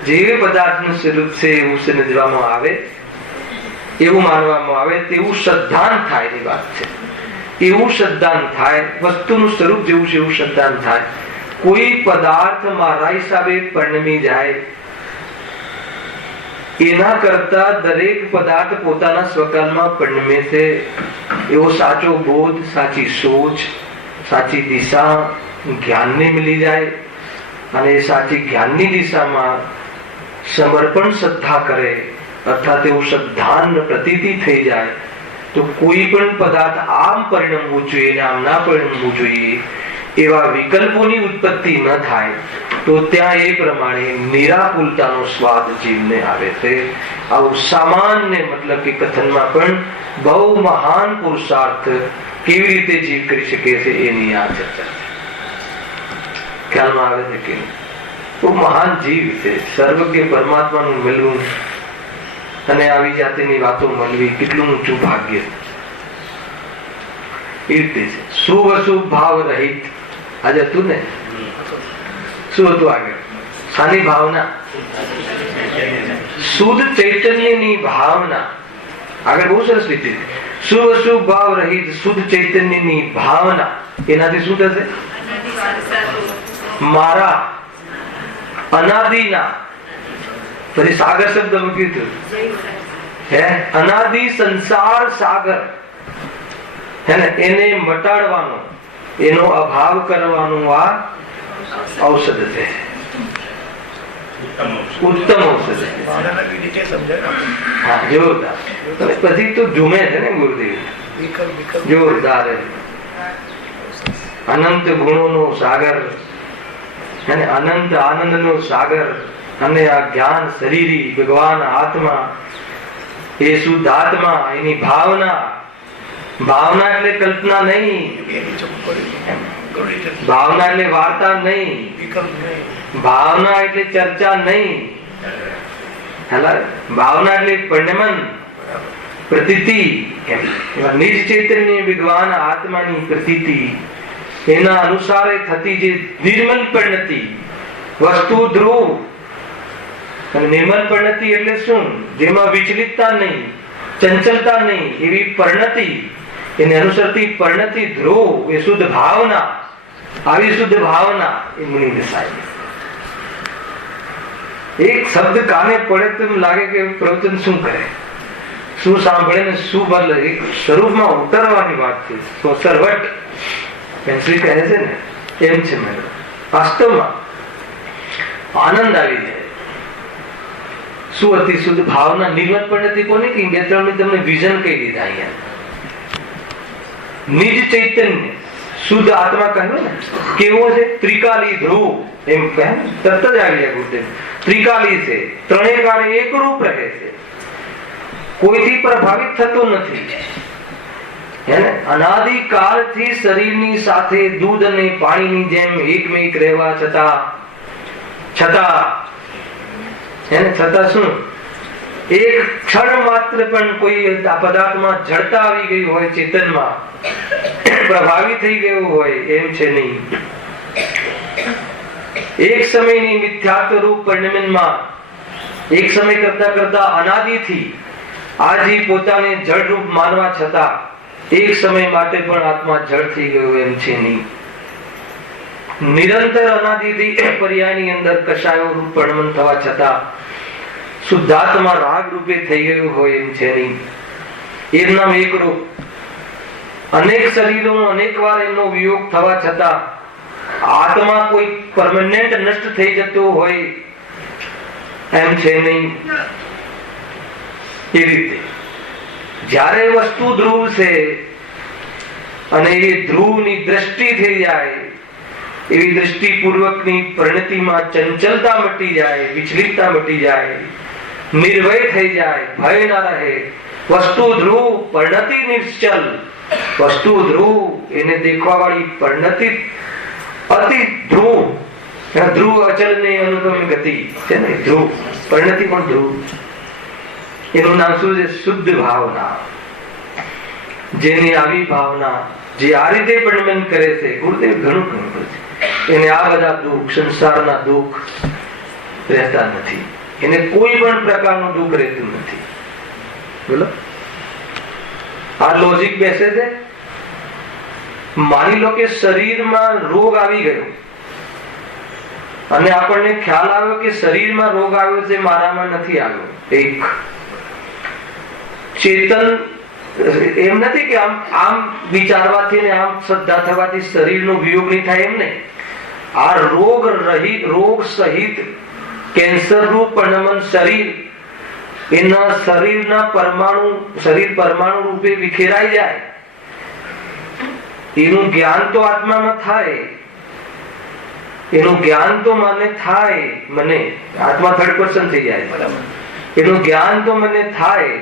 જે પદાર્થનું સ્વરૂપ છે એવું સમજવામાં આવે, એવું માનવામાં આવે, તેવું શ્રદ્ધાન થાય ની વાત છે. એવું શ્રદ્ધાન થાય, વસ્તુનું સ્વરૂપ જેવું છે એવું શ્રદ્ધાન થાય. કોઈ પદાર્થ મારા હિસાબે પરિણમી જાય એના કરતા દરેક પદાર્થ પોતાના સ્વકાલમાં પરિણમે છે. એવો સાચો બોધ, સાચી સોચ, સાચી દિશા જ્ઞાનને મળી જાય, અને એ સાચી જ્ઞાનની દિશામાં સમર્પણ શ્રદ્ધા કરે, અર્થાત એવું શ્રદ્ધાન પ્રતીતિ થઈ જાય, તો કોઈ પણ પદાર્થ આમ પરિણમવું જોઈએ ને આમ ના પરિણમવું જોઈએ એવા વિકલ્પોની ઉત્પત્તિ ન થાય, તો ત્યાં એ પ્રમાણે નિરાકુલતાનો સ્વાદ જીવને આવે છે. આવું સામાન્ય મતલબ કે કથનમાં પણ બહુ મહાન પુરુષાર્થ કેવી રીતે જીવ કરી શકે છે એની આ ચર્ચા ખ્યાલમાં આવે છે કે બહુ મહાન જીવ છે. સર્વજ્ઞ પરમાત્માનું મળવું અને આવી જાતિની વાતો મળવી કેટલું ઊંચું ભાગ્ય. એ રીતે છે શુભ અશુભ ભાવ રહિત. આજે હતું ને, શું હતું આગળ? શાની ભાવના? શુદ્ધ ચૈતન્યની ભાવના, આગળ બહુ સરસ રીતે શુભ અશુભ ભાવ રહિત શુદ્ધ ચૈતન્યની ભાવના, એનાથી શું થશે? મારા અનાદિના, પછી સાગર શબ્દ મૂક્યું હે, અનાદિ સંસાર સાગર હે ને, એને મટાડવાનો, એનો અભાવ કરવાનું આ ઔષધ છે, ઉત્તમ ઔષધ. હા, જોરદાર. પછી તો ઝૂમે છે ને ગુરુદેવ, જોરદાર. અનંત ગુણોનો સાગર અને અનંત આનંદનો સાગર, અને આ જ્ઞાન શરીરી ભગવાન આત્મા, એ શુદ્ધ આત્મા, એની ભાવના. ભાવના એટલે કલ્પના નહીં, ભાવના એટલે વાર્તા નહીં, ભાવના એટલે ચર્ચા નહીં, ભાવના એટલે પરિણમન, પ્રતીતિ. નિજ ચૈતન્ય ભગવાન આત્માની પ્રતીતિ, એના અનુસારે થતી જે નિર્મલ પરિણતિ, વસ્તુ ધ્રુવ. અને નિર્મલ પરિણતિ એટલે શું? જેમાં વિચલિતતા નહીં, ચંચલતા નહીં, એવી પરિણતિ, એને અનુસરતી પરિણતિ ધ્રુવ, એ શુદ્ધ ભાવના. આવી શુદ્ધ ભાવના એ મુનિ દશાય. એક શબ્દ કાને પડે તો એમ લાગે કે પ્રવચન શું કરે, શું સાંભળે ને શું બોલે, એક સ્વરૂપમાં ઉતરવાની વાત છે. તો સરવટ પેન્સિલ કહે છે ને, એમ છે. મેં વાસ્તવમાં આનંદ આવી જાય. શું હતી શુદ્ધ ભાવના? નિર્મળ પરિણતિ કોને કહી? બે ત્રણ તમને વિઝન કહી દીધા અહીંયા. નિજ ચૈતન્ય શુદ્ધ આત્મા કહ્યું ને, કેવો છે? ત્રિકાલી ધ્રુવ, એમ કહે તરત જ આવી જાય ગુરુદેવ. ત્રિકાલી છે, ત્રણેય કાળે એકરૂપ રહે છે, કોઈથી પ્રભાવિત થતો નથી. અનાદિકાળથી શરીરની સાથે દૂધ અને પાણીની જેમ એકમેક રહેવા છતાં શું એક ક્ષણ માત્ર પણ કોઈ પદાર્થમાં જડતા આવી ગઈ હોય, ચેતનમાં પ્રભાવિત થઈ ગયું હોય, એમ છે નહીં. એક સમયની મિથ્યાત્વ રૂપ પરિણમનમાં એક સમય કરતા કરતા અનાદિથી આજી પોતાને જળ રૂપ માનવા છતાં એક સમય માટે પણ આત્મા જળ થઈ ગયો એમ છે નહીં. નિરંતર અનાદિથી પર્યાયની અંદર કશાયો રૂપ પરિણમન થવા છતાં શુદ્ધાત્મા રાગ રૂપે થઈ ગયું હોય એમ છે નહીં. એક નામ એક રૂપ, અનેક શરીરોનો અનેક વાર એનો વિયોગ થવા છતાં આત્મા કોઈ પરમેનન્ટ નષ્ટ થઈ જતો હોય એમ છે નહીં. એ રીતે જ્યારે વસ્તુ ધ્રુવ છે અને એ ધ્રુવની દ્રષ્ટિ થઈ જાય, એવી દ્રષ્ટિ પૂર્વકની પરિણતિમાં ચંચલતા મટી જાય, વિચલિતતા મટી જાય, નિર્ભય થઈ જાય, ભય ના રહે. વસ્તુ ધ્રુવ, પરિણતિ નિશ્ચલ. વસ્તુ ધ્રુવ, એને દેખવા વાળી પરિણતિ અતિ ધ્રુવ. ધ્રુવ અચલ ને અનુગમ ગતિ છે ને, ધ્રુવ પરિણતિ પણ ધ્રુવ. એનું નામ શું છે? શુદ્ધ ભાવના. જેની આવી ભાવના, જે આ રીતે પરિણમન કરે છે, ગુરુદેવ ઘણું કહ્યું છે, એને આ બધા દુઃખ, સંસારના દુઃખ રહેતા નથી. એને કોઈ પણ પ્રકારનું દુઃખ રહેતું નથી. બોલો, આ લોજિક બેસે છે. માની લો કે શરીરમાં રોગ આવી ગયો અને આપણને ખ્યાલ આવ્યો કે શરીરમાં રોગ આવ્યો છે, મારામાં નથી આવ્યો. એક ચેતન એમ નથી કે આમ વિચારવાથી ને આમ શ્રદ્ધા થવાથી શરીરનો વિયોગ નહીં થાય, એમ નહીં. આ રોગ રહિત, રોગ સહિત કેન્સર રૂપ પરિણમન શરીર, એના શરીરના પરમાણુ, શરીર પરમાણુ રૂપે વિખેરાઈ જાય, એનું જ્ઞાન તો આત્મામાં થાય. એનું જ્ઞાન તો મને થાય, મને આત્મા થર્ડ પર્સન થઈ જાય, બરાબર. એનું જ્ઞાન તો મને થાય,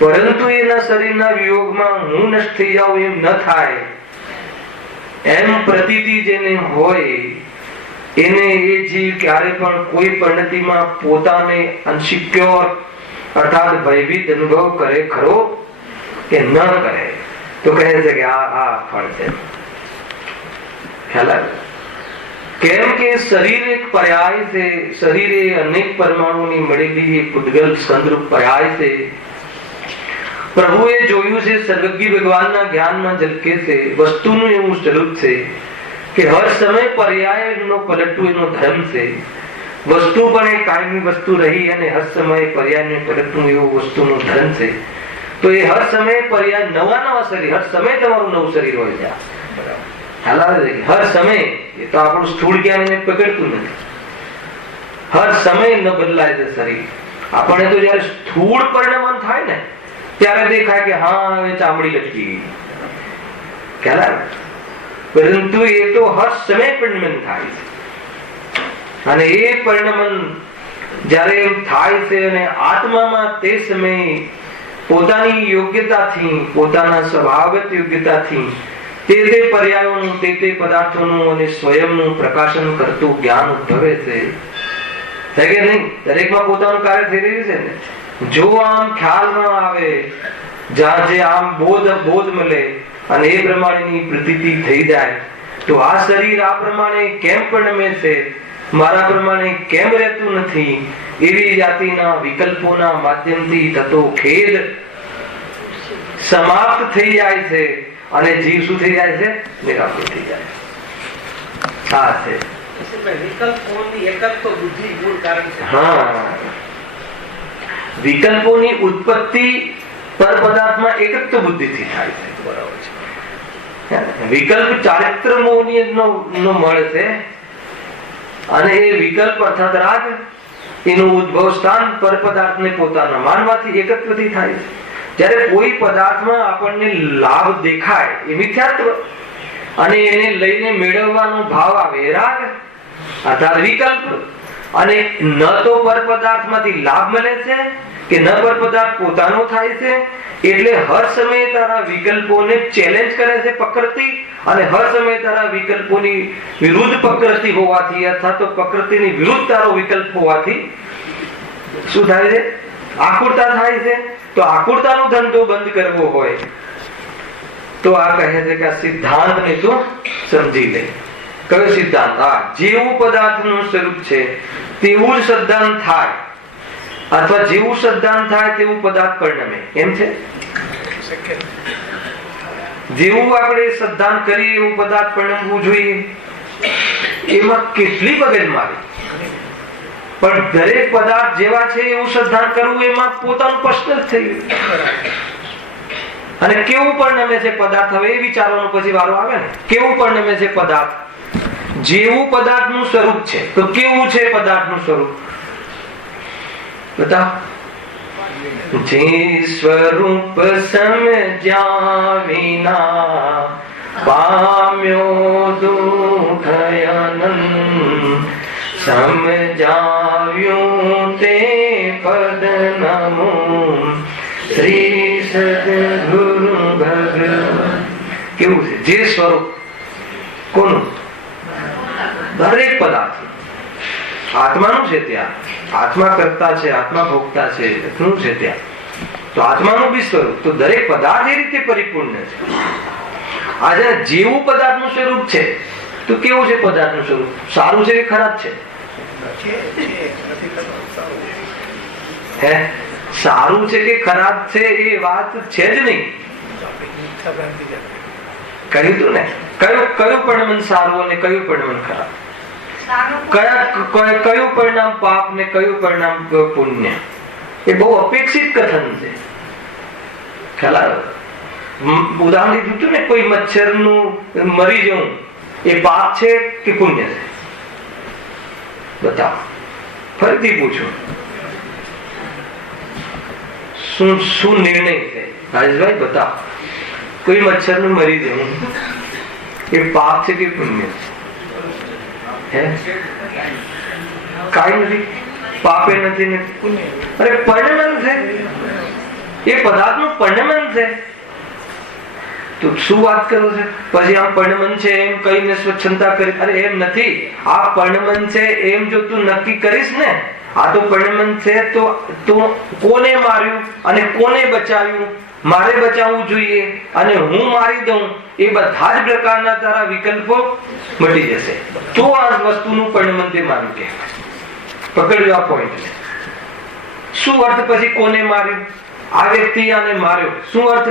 પરંતુ એના શરીરના વિયોગમાં હું નષ્ટ થઈ જાઉં એમ ન થાય એમ પ્રતીતિ જેને હોય, એને એ જીવ ક્યારે પણ કોઈ પરિણતિમાં પોતાને અનસિક્યોર અર્થાત ભયભીત અનુભવ કરે ખરો કે ન કરે? તો કહે છે કે આ ફળ છે. ખ્યાલ આવે? કેમ કે શરીર એક પર્યાય છે, શરીર એ અનેક પરમાણુની મળેલી એક ઉદ્ગલ સ્કંદરૂપ પર્યાય છે. પ્રભુએ જોયું છે, સર્વજ્ઞ ભગવાનના જ્ઞાનમાં ઝલકે છે, વસ્તુનું એવું સ્વરૂપ છે કે હર સમય પર્યાયનો પલટવું એનો ધર્મ છે. વસ્તુ પણ એ કાયમી વસ્તુ રહી અને હર સમયે પર્યાયને પલટવું એવો વસ્તુનો ધર્મ છે. તો એ હર સમયે પર્યાય નવા શરીર, હર સમય તમારું નવું શરીર હોય છે. હર સમય એ તો આપણું સ્થૂળ જ્ઞાન એને પકડતું નથી. હર સમય ન બદલાય છે શરીર. આપણે તો જયારે સ્થૂળ પરિણામ થાય ને ત્યારે દેખાય કે હા હવે ચામડી લટકી ગઈ, ખ્યાલ આવે. પરંતુ એ તો હર સમય પરિણમન થાય છે. અને એ પરિણમન જયારે એમ થાય છે અને આત્મામાં તે સમયે પોતાની યોગ્યતાથી, પોતાના સ્વભાવગત યોગ્યતાથી તે પર્યાયોનું, તે પદાર્થોનું અને સ્વયંનું પ્રકાશન કરતું જ્ઞાન ઉદ્ભવે છે. કે નહીં? દરેકમાં પોતાનું કાર્ય થઈ રહ્યું છે ને. જો આમ ખ્યાલ ન આવે, જ્યાં જે આમ બોધ મળે અને એ પ્રમાણેની પ્રતીતિ થઈ જાય તો આ શરીર આ પ્રમાણે કેમ પરિણમે છે, મારા પ્રમાણે કેમ રહેતું નથી, એવી જાતિના વિકલ્પોના માધ્યમથી થતો ખેદ સમાપ્ત થઈ જાય છે અને જીવ શું થઈ જાય છે? નિરાકર થઈ જાય છે. આ છે વિકલ્પોની ઉત્પત્તિ પર પદાર્થમાં એકત્વ બુદ્ધિથી થાય છે. બરાબર છે. વિકલ્પ ચારિત્ર નો મળ છે અને એ વિકલ્પ અર્થાત રાગ એનું ઉદ્ભવ સ્થાન પર પદાર્થને પોતાના માનવાથી એકત્વથી થાય છે. જ્યારે કોઈ પદાર્થમાં આપણને લાભ દેખાય એ મિથ્યાત્વ અને એને લઈને મેળવવાનો ભાવ આવે રાગ અર્થાત વિકલ્પ. અને ન તો પર પદાર્થમાંથી લાભ મળે છે કે ન પર પદાર્થ પોતાનો થાય છે, એટલે હર સમયે તારા વિકલ્પોને ચેલેન્જ કરે છે પ્રકૃતિ, અને હર સમયે તારા વિકલ્પોની વિરુદ્ધ પ્રકૃતિ હોવાથી અર્થાત પ્રકૃતિની વિરુદ્ધ તારો વિકલ્પ હોવાથી શું થાય છે? આકુરતા થાય છે. તો આકુરતાનો ધંધો બંધ કરવો હોય તો આ કહે છે કે આ સિદ્ધાંતને તું સમજી લે. કયો સિદ્ધાંત? જેવું પદાર્થનું સ્વરૂપ છે તેવું જ સિદ્ધાંત થાય, અથવા જેવું સિદ્ધાંત થાય તેવું પદાર્થ પરિણમે. એમ છે? જેવું આપણે સિદ્ધાંત કરીએ એવું પદાર્થ પરિણમવું જોઈએ. એમાં કેટલી મગજમારી. પણ દરેક પદાર્થ જેવા છે એવું સિદ્ધાંત કરવું એમાં પોતાનું પ્રશ્ન જ થઈ ગયું. અને કેવું પરિણમે છે પદાર્થ? હવે એ વિચારવાનો પછી વારો આવે ને. કેવું પરિણમે છે પદાર્થ? જેવું પદાર્થનું સ્વરૂપ છે તો કેવું છે પદાર્થનું સ્વરૂપ? બતાવ. જે સ્વરૂપ સમજ્યા વિના પામ્યો દુઃખ આનંદ, સમજાવ્યું તે પદ નમો શ્રી સદગુરુ ભગવાન. કેવું છે? જે સ્વરૂપ કોનું? દરેક પદાર્થ આત્માનું છે. ત્યાં આત્મા કરતા છે, આત્મા ભોગતા છે, એટલું છે ત્યાં. તો આત્માનું બી સ્વરૂપ તો દરેક પદાર્થ એ રીતે પરિપૂર્ણ છે. આજે જેવું પદાર્થનું સ્વરૂપ છે તો કેવું છે પદાર્થનું સ્વરૂપ? સારું છે કે ખરાબ છે? હે, સારું છે કે ખરાબ છે એ વાત છે જ નહીં. કહ્યું તું ને, કયું પરિણામ સારું અને કયું પરિણામ ખરાબ, કયું પરિણામ પાપ ને કયું પરિણામ પુણ્ય, એ બહુ અપેક્ષિત કથન છે. ખ્યાલ આવ્યો? ઉદાહરણ દીધું હતું ને, કોઈ મચ્છર નું મરી જવું એ પાપ છે કે પુણ્ય છે? બતાવો. ફરીથી પૂછું, શું નિર્ણય છે? રાજેશભાઈ બતાવો. કોઈ મચ્છર નું મરી જવું એ પાપ છે કે પુણ્ય છે? કાંઈ નથી, પાપે નથી ને પુણ્ય. અરે પરિણમન છે, એ પદાર્થ નું પરિણમન છે. તો શું વાત કરો છે? પછી આ પરિણમન છે એમ કહીને સ્વચ્છતા કરી? અરે એમ નથી. આ પરિણમન છે એમ જો તું નક્કી કરીશ ને, આ તો પરિણમન છે તો કોને માર્યું અને કોને બચાવ્યું મારે બચાવવું જોઈએ અને હું મારી દઉં, એ બધા જ પ્રકારના તારા વિકલ્પો મટી જશે. તો આ વસ્તુનું પરિણમન તે માનું કહેવાય. પકડ્યો આ પોઈન્ટ. શું અર્થ પછી કોને માર્યું? આ વ્યક્તિ આને માર્યો, શું અર્થ?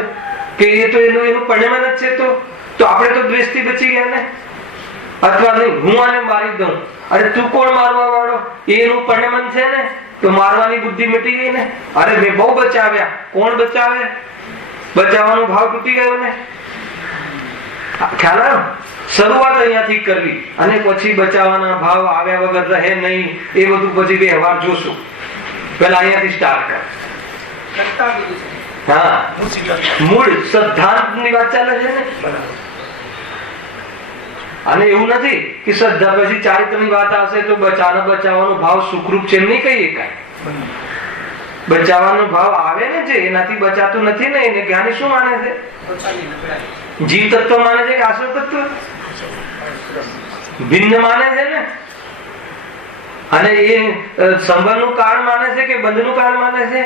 કે એ તો એનું પરિણમન જ છે. તો આપણે તો દ્વેષથી બચી ગયા ને. અથવા નહીં, હું આને મારી દઉં, અરે તું કોણ મારવા વાળો? એનું પરિણમન છે ને. તો મારવાની બુદ્ધિ મટી ગઈ ને. અરે મેં બહુ બચાવ્યા. કોણ બચાવે? બચાવવાનો ભાવ તૂટી ગયો ને. ખ્યાલ આવ્યો? શરૂઆત અહીંયાથી કરવી અને પછી બચાવવાના ભાવ આવ્યા વગર રહે નહીં, એ બધું પછી વ્યવહાર જોશું. પેલા અહીંયાથી સ્ટાર્ટ કર. હા, મૂળ સિદ્ધાંતની વાત ચાલે છે ને. અને એવું નથી કે શ્રદ્ધા પછી ચારિત્રની વાત આવશે તો બચાવવાનો ભાવ સુખરૂપ છે નહીં કહીએ. કાંઈ બચાવવાનો ભાવ આવે ને, જે એનાથી બચાતું નથી ને, એને જ્ઞાની શું માને છે? જીવ તત્વ માને છે કે આશ્રય તત્વ? ભિન્ન માને છે ને. અને એ સંબંધનું કારણ માને છે કે બંધનું કારણ માને છે?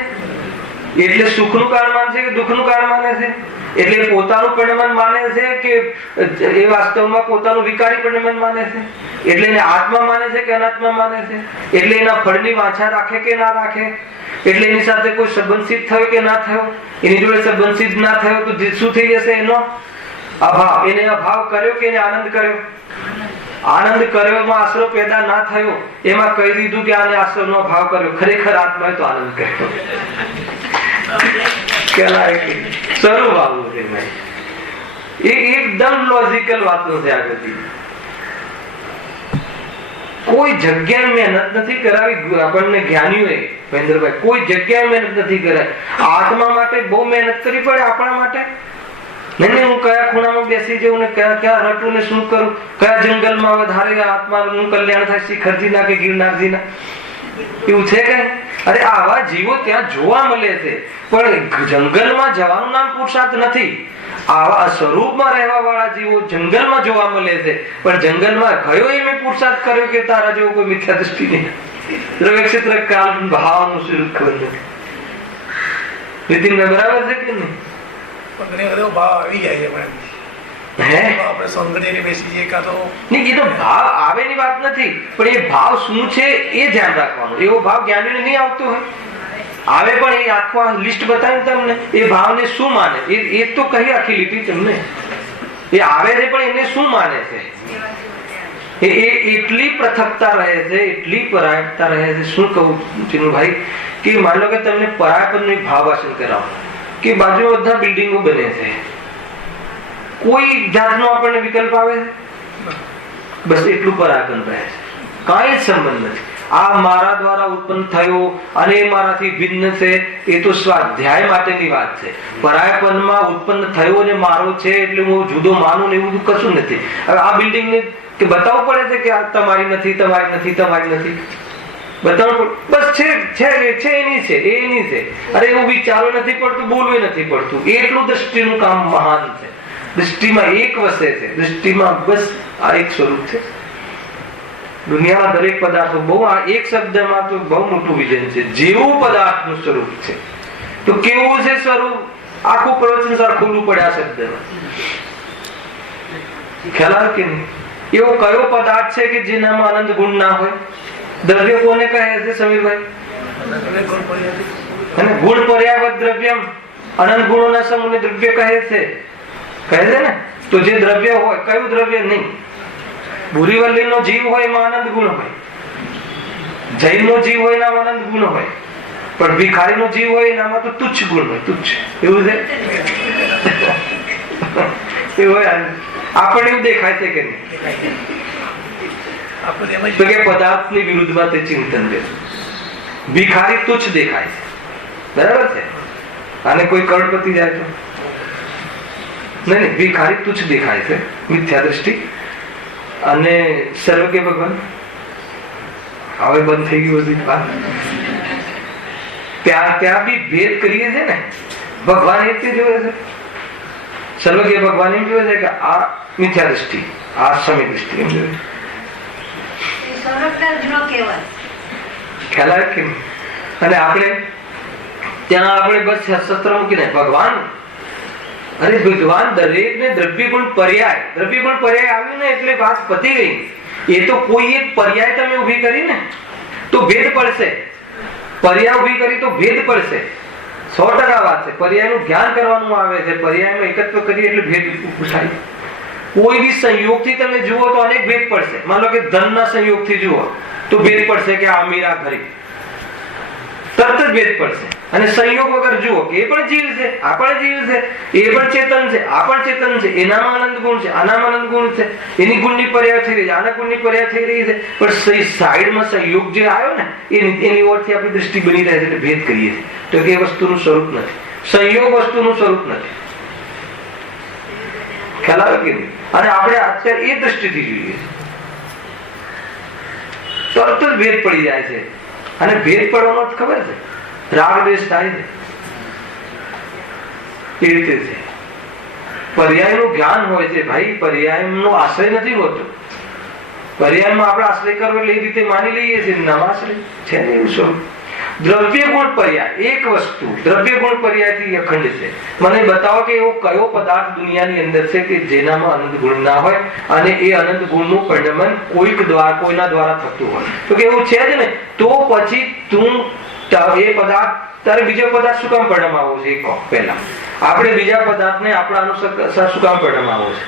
એટલે સુખનું કારણ માને છે કે દુઃખનું કારણ માને છે? એટલે પોતાનું પરિણમન માને છે કે એ વાસ્તવમાં પોતાનું વિકારી પરિણમન માને છે? એટલે એને આત્મા માને છે કે અનાત્મા માને છે? એટલે એના ફળની વાંછા રાખે કે ના રાખે? એટલે એની સાથે કોઈ સંબંધ સિદ્ધ થયો કે ના થયો? એની જોડે સંબંધ સિદ્ધ ના થયો તો શું થઈ જશે? એનો અભાવ. એને અભાવ કર્યો કે એને આનંદ કર્યો? આનંદ કર્યો માં આશ્રય પેદા ના થયો, એમાં કહી દીધું કે આને આશ્રયનો અભાવ કર્યો. ખરેખર આત્માએ તો આનંદ કર્યો. સ્વરૂપ આવું છે. એકદમ લોજિકલ વાતો છે આ બધી. કોઈ જગ્યાએ મહેનત નથી કરાવી આપણને જ્ઞાનીઓએ. મહેન્દ્રભાઈ, કોઈ જગ્યાએ મહેનત નથી કરાવી. આત્મા માટે બહુ મહેનત કરવી પડે આપણા માટે. નહીં, હું કયા ખૂણામાં બેસી જાઉં ને ક્યાં રટું ને શું કરું, કયા જંગલમાં વધારે આત્માનું કલ્યાણ થાય, શિખરજીના કે ગિરનારજીના, એવું છે કઈ? અરે આવા જીવો ત્યાં જોવા મળે છે, પણ જંગલમાં જવાનું નામ પુરુષાર્થ નથી. આવા સ્વરૂપમાં રહેવા વાળા જીવો જંગલમાં જોવા મળે છે, પણ જંગલમાં ગયો એ મેં પુરુષાર્થ કર્યો કે તારા જેવો કોઈ મિથ્યા દ્રષ્ટિ નહીં. દ્રવ્ય ક્ષેત્ર કાળ ભાવનું સ્વરૂપ ખબર નથી. નીતિનભાઈ બરાબર છે કે નહીં? ભાવ આવી જાય છે. આપણે સૌંદર્ય બેસી જઈએ કાં તો નહીં, એ તો ભાવ આવેની વાત નથી, પણ એ ભાવ શું છે એ ધ્યાન રાખવાનું. એવો ભાવ જ્ઞાનીને નહીં આવતો હોય, આવે પણ એ આખું લિસ્ટ બતાવી તમને એ ભાવને શું માને એ તો કહી આખી લીટી તમને. એ આવે છે પણ એને શું માને છે? એ એટલી પૃથકતા રહે છે, એટલી પરાયણતા રહે છે. શું કહું ચિનુભાઈ, કે માની લો કે તમને પરાયપનનું ભાવ વાસન કરાવો કે બાજુમાં બધા બિલ્ડિંગો બને છે, કોઈ જાતનો આપણને વિકલ્પ આવે છે? બસ એટલું પરાયપન રહે છે, કાંઈ જ સંબંધ નથી. આ મારા દ્વારા ઉત્પન્ન થયો અને મારાથી ભિન્ન છે, એ તો સ્વાધ્યાય માટેની વાત છે. પરાયપનમાં ઉત્પન્ન થયો અને મારો છે એટલે હું જુદો માનું ને એવું કશું નથી. હવે આ બિલ્ડિંગ ને કે બતાવવું પડે છે કે આ તમારી નથી, તમારી નથી, તમારી નથી, બતાવવું પડે. બસ છે એની છે, એની છે. અરે એવું વિચારવું નથી પડતું, બોલવું નથી પડતું. એટલું દ્રષ્ટિનું કામ મહાન છે. દૃષ્ટિમાં એક વસે છે, દૃષ્ટિમાં બસ આ એક સ્વરૂપ છે. દુનિયાના દરેક પદાર્થો બહુ આ એક શબ્દમાં તો બહુ મોટું વિજન છે. જેવું પદાર્થનું સ્વરૂપ છે તો કેવું છે સ્વરૂપ, આખું પ્રવચન સર ખુલ્લું પડે આ શબ્દમાં. ખ્યાલ આવે કે નહીં? એવો કયો પદાર્થ છે કે જેનામાં આનંદ ગુણ ના હોય? દ્રવ્ય કોને કહે છે સમીરભાઈ? અને ગુણ પર્યાવત દ્રવ્યમ, અનંત ગુણોના સમૂહને દ્રવ્ય કહે છે ને. તો જે દ્રવ્ય હોય, કયું દ્રવ્ય? નહીં, બુરીવલ્લી નો જીવ હોય એમાં આનંદ ગુણ હોય, જૈન નો જીવ હોય એનામાં આનંદ ગુણ હોય, પણ ભિખારી નો જીવ હોય એનામાં તો તુચ્છ ગુણ હોય. તુચ્છ એવું છે. એવું આપણને એવું દેખાય છે કે નહીં? તો કે પદાર્થની વિરુદ્ધમાં તે ચિંતન છે. ભિખારી તુચ્છ દેખાય છે, બરાબર છે. અને કોઈ કરોડપતિ જાય તો નહીં, ભિખારી તુચ્છ દેખાય છે, મિથ્યા દ્રષ્ટિ. અને સર્વજ્ઞ ભગવાન હવે બંધ થઈ ગયું બધી વાત. ત્યાં બી ભેદ કરીએ છે ને. ભગવાન એ જોવે છે, સર્વજ્ઞ ભગવાન એમ જોવે છે કે આ મિથ્યા દ્રષ્ટિ, આ સમી દ્રષ્ટિ એમ જોવે. ખ્યાલ આવે કે? અને આપણે ત્યાં આપણે બસ શસ્ત્ર મૂકીને ભગવાન, અરે ભગવાન દરેક ને દ્રવ્ય ગુણ પર્યાય આવ્યું ને એટલે વાત પતી ગઈ. એ તો કોઈ એક પર્યાય તમે ઉભી કરી ને તો ભેદ પડશે. પર્યાય ઉભી કરી તો ભેદ પડશે. 100% વાત છે. પર્યાયનું જ્ઞાન કરવાનું આવે છે. પર્યાયનો એકત્વ કરીએ એટલે ભેદ પૂછાય. કોઈ બી સંયોગથી તમે જુઓ તો અનેક ભેદ પડશે. માનો કે ધનના સંયોગથી જુઓ તો ભેદ પડશે કે આ મીરા ખરી, તરત જ ભેદ પડશે. અને સંયોગ વગર જુઓ કે એ પણ જીવ છે, આ પણ જીવ છે, એ પણ ચેતન છે, આ પણ ચેતન છે, એનામાં આનંદ ગુણ છે, આનામાં આનંદ ગુણ છે, એની ગુણની પર્યાય થઈ રહી છે, આના ગુણની પર્યાય થઈ રહી છે, પણ સાઈડમાં સંયોગ જે આવ્યો ને એની ઓરથી આપણી દ્રષ્ટિ બની રહે છે એટલે ભેદ કરીએ છીએ. તો કે એ વસ્તુનું સ્વરૂપ નથી, સંયોગ વસ્તુનું સ્વરૂપ નથી. ખ્યાલ આવે કે નહીં? અને આપણે અત્યારે એ દ્રષ્ટિથી જોઈએ તરત જ ભેદ પડી જાય છે. અને ભેદ પડવાનો ખબર છે, રાગ દ્વેષ થાય છે. એ રીતે છે. પર્યાયનું જ્ઞાન હોય છે ભાઈ, પર્યાયનો આશ્રય નથી હોતો. પર્યાયમાં આપણે આશ્રય કરવો એટલે એ રીતે માની લઈએ છીએ નવા આશ્રય છે ને એવું સ્વરૂપ. દ્રવ્ય ગુણ પર્યાય એક વસ્તુ દ્રવ્ય ગુણ પર્યાયથી અખંડ છે. મને બતાવો કે એવો કયો પદાર્થ દુનિયાની અંદર છે કે જેનામાં અનંત ગુણ ના હોય અને એ અનંત ગુણનું પરિણમન કોઈના દ્વારા થતું હોય. તો કે એવું છે જ ને, તો પછી તું એ પદાર્થ તારે બીજો પદાર્થ શું કામ પરિણમાવો છે? કહો પહેલા આપણે બીજા પદાર્થને આપણા અનુસાર શું કામ પરિણમાવો છે?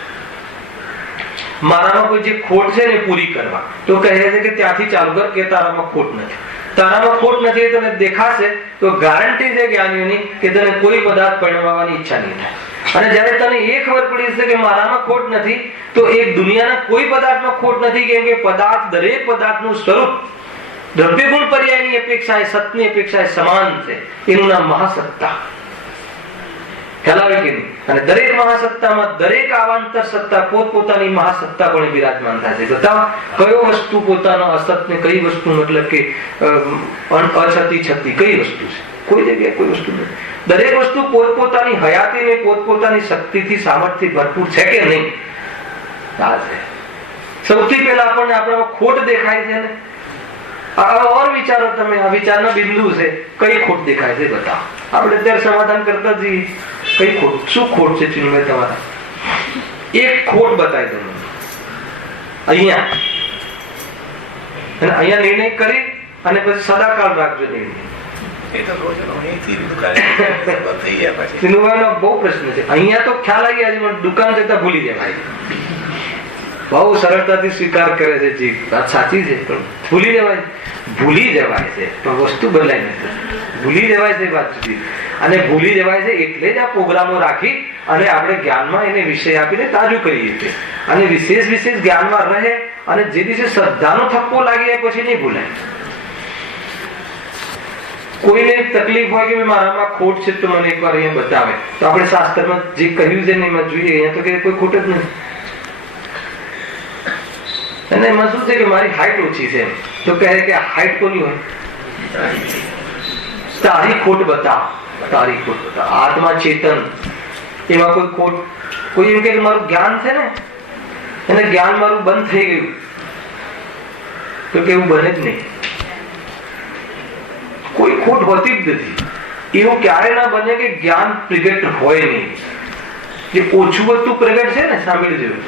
મારામાં કોઈ જે ખોટ છે ને પૂરી કરવા તો કહે છે કે ત્યાંથી ચાલુ કર કે તારામાં ખોટ નથી. તારામાં ખોટ નથી તને દેખાશે તો ગારંટી છે જ્ઞાનીઓની કે તને કોઈ પદાર્થ પરિણમવાની ઈચ્છા નહીં થાય. અને જયારે તને એ ખબર પડી છે કે મારામાં ખોટ નથી તો એક દુનિયાના કોઈ પદાર્થમાં ખોટ નથી, કેમ કે પદાર્થ દરેક પદાર્થનું સ્વરૂપ દ્રવ્ય ગુણ પર્યાયની અપેક્ષાએ સતની અપેક્ષાએ સમાન છે. એનું નામ મહાસત્તા. ખ્યાલ આવે કે નહીં? અને દરેક મહાસત્તામાં દરેક આવાંતર સત્તા પોતપોતાની મહાસત્તા પણ બિરાજમાન થાય છે. બતાવો કયો વસ્તુ પોતાનો અસત ને કઈ વસ્તુ મતલબ કે અછતી છતી કઈ વસ્તુ છે? કોઈ જગ્યાએ કોઈ વસ્તુ નથી. દરેક વસ્તુ પોતપોતાની હયાતી ને પોતપોતાની શક્તિથી સામર્થ્યથી ભરપૂર છે કે નહીં? સૌથી પહેલા આપણને આપણામાં ખોટ દેખાય છે ને. और વિચારો તમે, આ વિચારના બિંદુ છે, કઈ ખોટ દેખાય છે બતાવો. આપણે અત્યારે સમાધાન કરતા જઈએ. કઈ ખોટ, શું ખોટ છે ચિન્મય તમારા? એક ખોટ બતાવી દો અહીંયા, અને અહીંયા નિર્ણય કરી અને પછી સદાકાળ રાખજો નિર્ણય. બહુ પ્રશ્ન છે અહીંયા. તો ખ્યાલ આવી ગયા છે, દુકાન જતા ભૂલી જાય. બહુ સરળતાથી સ્વીકાર કરે છે જીવ, વાત સાચી છે, પણ ભૂલી જવાય છે પણ વસ્તુ બદલાય નથી. ભૂલી જવાય છે વાત જુદી. અને ભૂલી જવાય છે એટલે જ આ પ્રોગ્રામો રાખી અને આપણે જ્ઞાનમાં એને વિષય આપીને તાજું કરીએ છીએ. અને વિશેષ જ્ઞાનમાં રહે અને જે દિવસે શ્રદ્ધાનો થપ્પો લાગી જાય પછી નહીં ભૂલાય. કોઈને તકલીફ હોય કે મારામાં ખોટ છે તો મને એકવાર અહીંયા બતાવે, તો આપણે શાસ્ત્રમાં જે કહ્યું છે ને એમાં જોઈએ અહીંયા તો કે કોઈ ખોટ જ નથી. અને એમાં શું છે કે મારી હાઈટ ઓછી છે તો કહે કે હાઈટ કોની હોય? તારી ખોટ બતાવ, તારી ખોટ બતાવ. આત્મા ચેતન એમાં કોઈ ખોટ? કોઈ એમ કે મારું જ્ઞાન છે ને અને જ્ઞાન મારું બંધ થઈ ગયું તો કે એવું બને જ નહીં. કોઈ ખોટ હોતી જ નથી. એવું ક્યારે ના બને કે જ્ઞાન પ્રગટ હોય નહીં. જે ઓછું વધતું પ્રગટ છે ને, સાંભળી જોયું,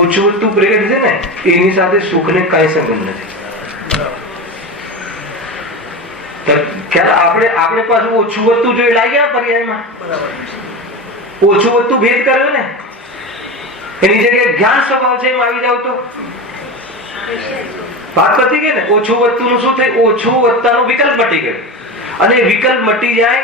ઓછું વધતું પ્રગટ છે ને એની સાથે સુખને કઈ સંબંધ નથી. આપણે પાછું ઓછું વધતું જોઈ લાગ્યા પર્યાયમાં ઓછું વધતું ભેદ કર્યો ને, એની જગ્યાએ જ્ઞાન સ્વભાવ છે એમ આવી જાવ તો વાત પતી ગઈ ને. ઓછું વધતું નું શું થાય? ઓછું વધતાનો વિકલ્પ મટી ગયો. અને વિકલ્પ મટી જાય